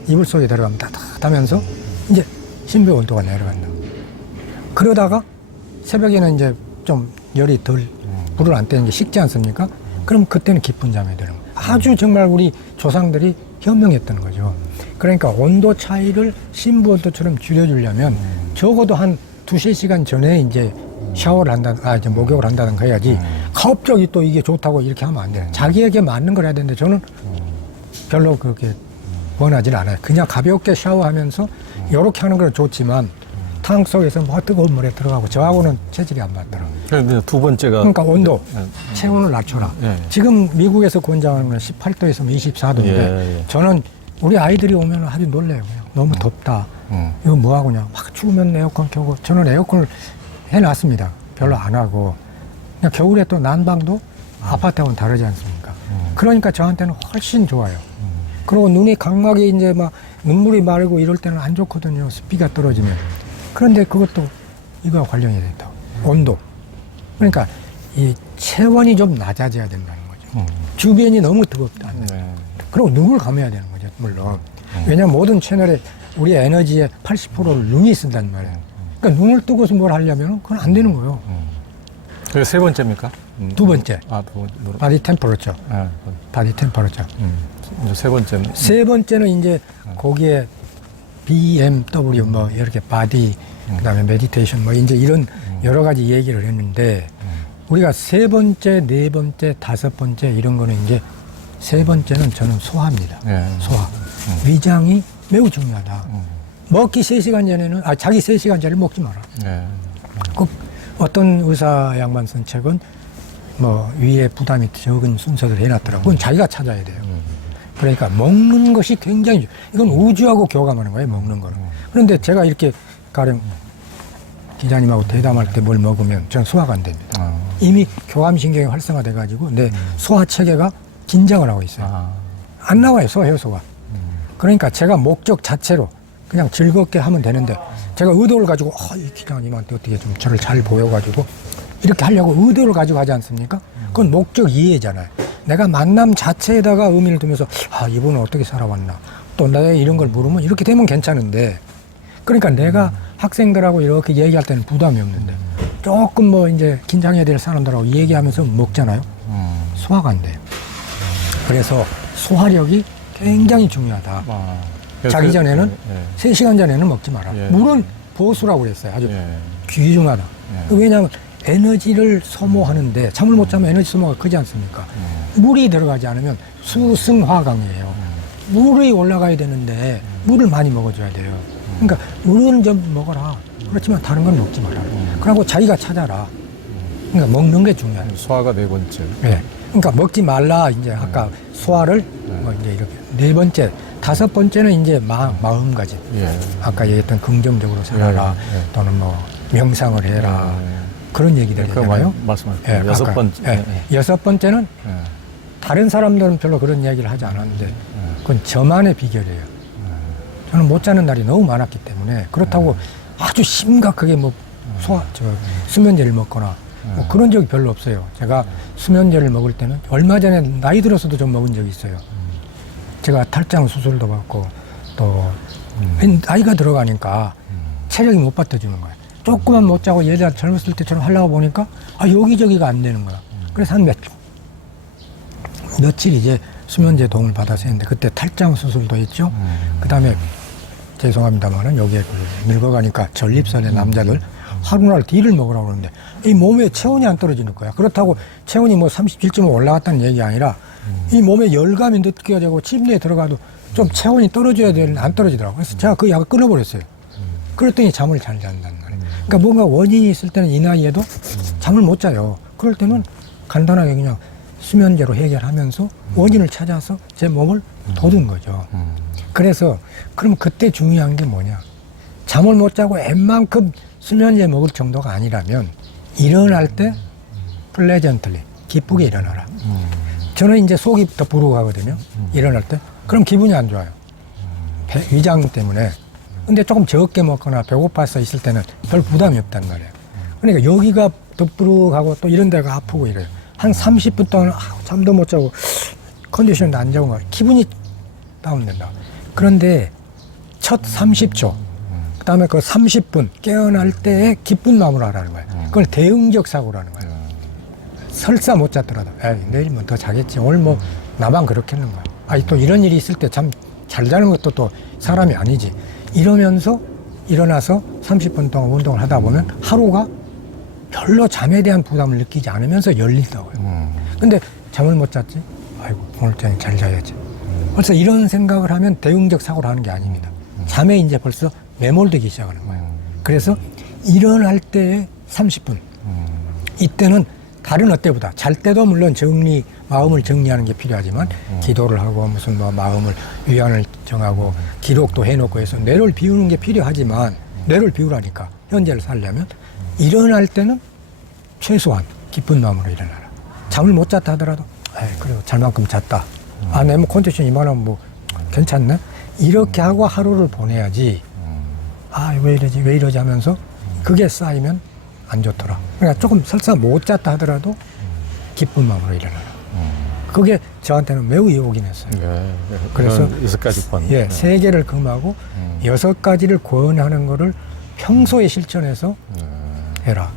이불 속에 들어가면 따뜻하면서 이제 심부의 온도가 내려간다. 그러다가 새벽에는 이제 좀 열이 덜 불을 안 떼는 게 식지 않습니까? 그럼 그때는 깊은 잠에 드는 거예요. 아주 정말 우리 조상들이 현명했던 거죠. 그러니까 온도 차이를 심부 온도처럼 줄여주려면 적어도 한 2-3시간 전에 이제 샤워를 이제 목욕을 한다든가 해야지 갑자기 또 이게 좋다고 이렇게 하면 안 돼요. 자기에게 맞는 걸 해야 되는데 저는 별로 그렇게 원하지는 않아요. 그냥 가볍게 샤워하면서 이렇게 하는 건 좋지만 탕 속에서 뭐 뜨거운 물에 들어가고 저하고는 체질이 안 맞더라고요. 그런데 두 번째가 그러니까 온도, 체온을 낮춰라. 지금 미국에서 권장하는 건 18도에서 24도인데 저는 우리 아이들이 오면 아주 놀래요. 너무 덥다. 이거 뭐하고냐. 막 추우면 에어컨 켜고 저는 에어컨을 해놨습니다. 별로 안 하고. 그냥 겨울에 또 난방도 아파트하고는 다르지 않습니까? 그러니까 저한테는 훨씬 좋아요. 그리고 눈이 각막이 이제 막 눈물이 마르고 이럴 때는 안 좋거든요. 습기가 떨어지면. 그런데 그것도 이거와 관련이 됐다고. 온도. 그러니까 이 체온이 좀 낮아져야 된다는 거죠. 주변이 너무 뜨겁다. 그리고 눈을 감아야 되는 거죠. 물론. 왜냐하면 모든 채널에 우리 에너지의 80%를 눈이 쓴단 말이에요. 그러니까 눈을 뜨고서 뭘 하려면 그건 안 되는 거예요. 그게 세 번째입니까? 두 번째. 두 번째. 바디 템퍼러처. 바디 템퍼러처. 세 번째는? 세 번째는 이제 거기에 BMW 뭐 이렇게 바디 그다음에 메디테이션 뭐 이제 이런 여러 가지 얘기를 했는데 우리가 세 번째, 네 번째, 다섯 번째 이런 거는 이제 세 번째는 저는 소화입니다. 소화. 위장이 매우 중요하다. 먹기 3시간 전에는 자기 3시간 전에 먹지 마라. 그 어떤 의사 양반 쓴 책은 뭐 위에 부담이 적은 순서를 해놨더라고요. 그건 자기가 찾아야 돼요. 그러니까 먹는 것이 굉장히 이건 우주하고 교감하는 거예요. 먹는 거는. 그런데 제가 이렇게 가령 기자님하고 대담할 때 뭘 먹으면 전 소화가 안 됩니다. 이미 교감신경이 활성화돼 가지고 내 소화 체계가 긴장을 하고 있어요. 아. 안 나와요, 소해소가. 그러니까 제가 목적 자체로 그냥 즐겁게 하면 되는데 제가 의도를 가지고 이 기자님한테 어떻게 좀 저를 잘 보여가지고 이렇게 하려고 의도를 가지고 하지 않습니까? 그건 목적 이해잖아요. 내가 만남 자체에다가 의미를 두면서 이분은 어떻게 살아왔나 또 내가 이런 걸 물으면 이렇게 되면 괜찮은데 그러니까 내가 학생들하고 이렇게 얘기할 때는 부담이 없는데 조금 뭐 이제 긴장해야 될 사람들하고 얘기하면서 먹잖아요. 소화가 안 돼요. 그래서 소화력이 굉장히 중요하다. 자기 전에는 3시간 전에는 먹지 마라. 물은 보수라고 그랬어요. 아주 귀중하다. 왜냐하면 에너지를 소모하는데 잠을 못 자면 에너지 소모가 크지 않습니까? 물이 들어가지 않으면 수승화강이에요. 물이 올라가야 되는데 물을 많이 먹어줘야 돼요. 그러니까 물은 좀 먹어라. 그렇지만 다른 건 먹지 마라. 그러고 자기가 찾아라. 그러니까 먹는 게 중요해요. 소화가 4번째. 네. 그러니까 먹지 말라. 이제 아까 소화를 뭐 이제 이렇게 4번째, 5번째는 이제 마음가짐. 아까 얘기했던 긍정적으로 살아라. 또는 뭐 명상을 해라. 그런 얘기들이잖아요. 말씀하셨죠. 6번째. 6번째는 다른 사람들은 별로 그런 이야기를 하지 않았는데 그건 저만의 비결이에요. 저는 못 자는 날이 너무 많았기 때문에 그렇다고 아주 심각하게 뭐 수면제를 먹거나 뭐 그런 적이 별로 없어요. 제가 수면제를 먹을 때는 얼마 전에 나이 들어서도 좀 먹은 적이 있어요. 제가 탈장 수술도 받고 또 나이가 들어가니까 체력이 못 받쳐주는 거예요. 조금만 못 자고 예전 젊었을 때처럼 하려고 보니까 여기저기가 안 되는 거야. 그래서 한 며칠 이제 수면제 도움을 받아서 했는데 그때 탈장 수술도 했죠. 그다음에 죄송합니다만은 여기에 늙어가니까 전립선의 남자들 하루날 딜을 먹으라고 그러는데 이 몸에 체온이 안 떨어지는 거야. 그렇다고 체온이 뭐 37.5 올라갔다는 얘기가 아니라 이 몸에 열감이 느껴지고 침대에 들어가도 좀 체온이 떨어져야 되는데 안 떨어지더라고요. 그래서 제가 그 약을 끊어버렸어요. 그랬더니 잠을 잘 잔단 말이에요. 그러니까 뭔가 원인이 있을 때는 이 나이에도 잠을 못 자요. 그럴 때는 간단하게 그냥 수면제로 해결하면서 원인을 찾아서 제 몸을 돋운 거죠. 그래서 그럼 그때 중요한 게 뭐냐. 잠을 못 자고 웬만큼 수면제 먹을 정도가 아니라면 일어날 때 플레전틀리 기쁘게 일어나라. 저는 이제 속이 더 불어가거든요. 일어날 때. 그럼 기분이 안 좋아요. 위장 때문에. 근데 조금 적게 먹거나 배고파서 있을 때는 별 부담이 없단 말이에요. 그러니까 여기가 덥부룩하고 또 이런 데가 아프고 이래요. 한 30분 동안 잠도 못 자고 컨디션도 안 좋은 거예요. 기분이 다운된다. 그런데 첫 30초, 그 다음에 그 30분 깨어날 때에 기쁜 마음으로 하라는 거예요. 그걸 대응적 사고라는 거예요. 설사 못 잤더라도, 내일은 더 자겠지. 오늘 뭐 나만 그렇겠는가. 또 이런 일이 있을 때 참 잘 자는 것도 또 사람이 아니지. 이러면서 일어나서 30분 동안 운동을 하다 보면 하루가 별로 잠에 대한 부담을 느끼지 않으면서 열린다고요. 근데 잠을 못 잤지? 오늘 저녁 잘 자야지. 벌써 이런 생각을 하면 대응적 사고를 하는 게 아닙니다. 잠에 이제 벌써 매몰되기 시작하는 거예요. 그래서 일어날 때의 30분. 이때는 다른 어때보다 잘 때도 물론 마음을 정리하는 게 필요하지만 기도를 하고 무슨 뭐 마음을 위안을 정하고 기록도 해놓고 해서 뇌를 비우는 게 필요하지만 뇌를 비우라니까 현재를 살려면 일어날 때는 최소한 기쁜 마음으로 일어나라. 잠을 못 잤다 하더라도 그래도 잘 만큼 잤다. 내 몸 컨디션 이만하면 뭐 괜찮네. 이렇게 하고 하루를 보내야지. 왜 이러지 하면서 그게 쌓이면 안 좋더라. 그러니까 조금 설사 못 잤다 하더라도 기쁜 마음으로 일어나라. 그게 저한테는 매우 유혹이 됐어요. 그래서 6가지 3개를 금하고 6가지를 권하는 거를 평소에 실천해서 해라.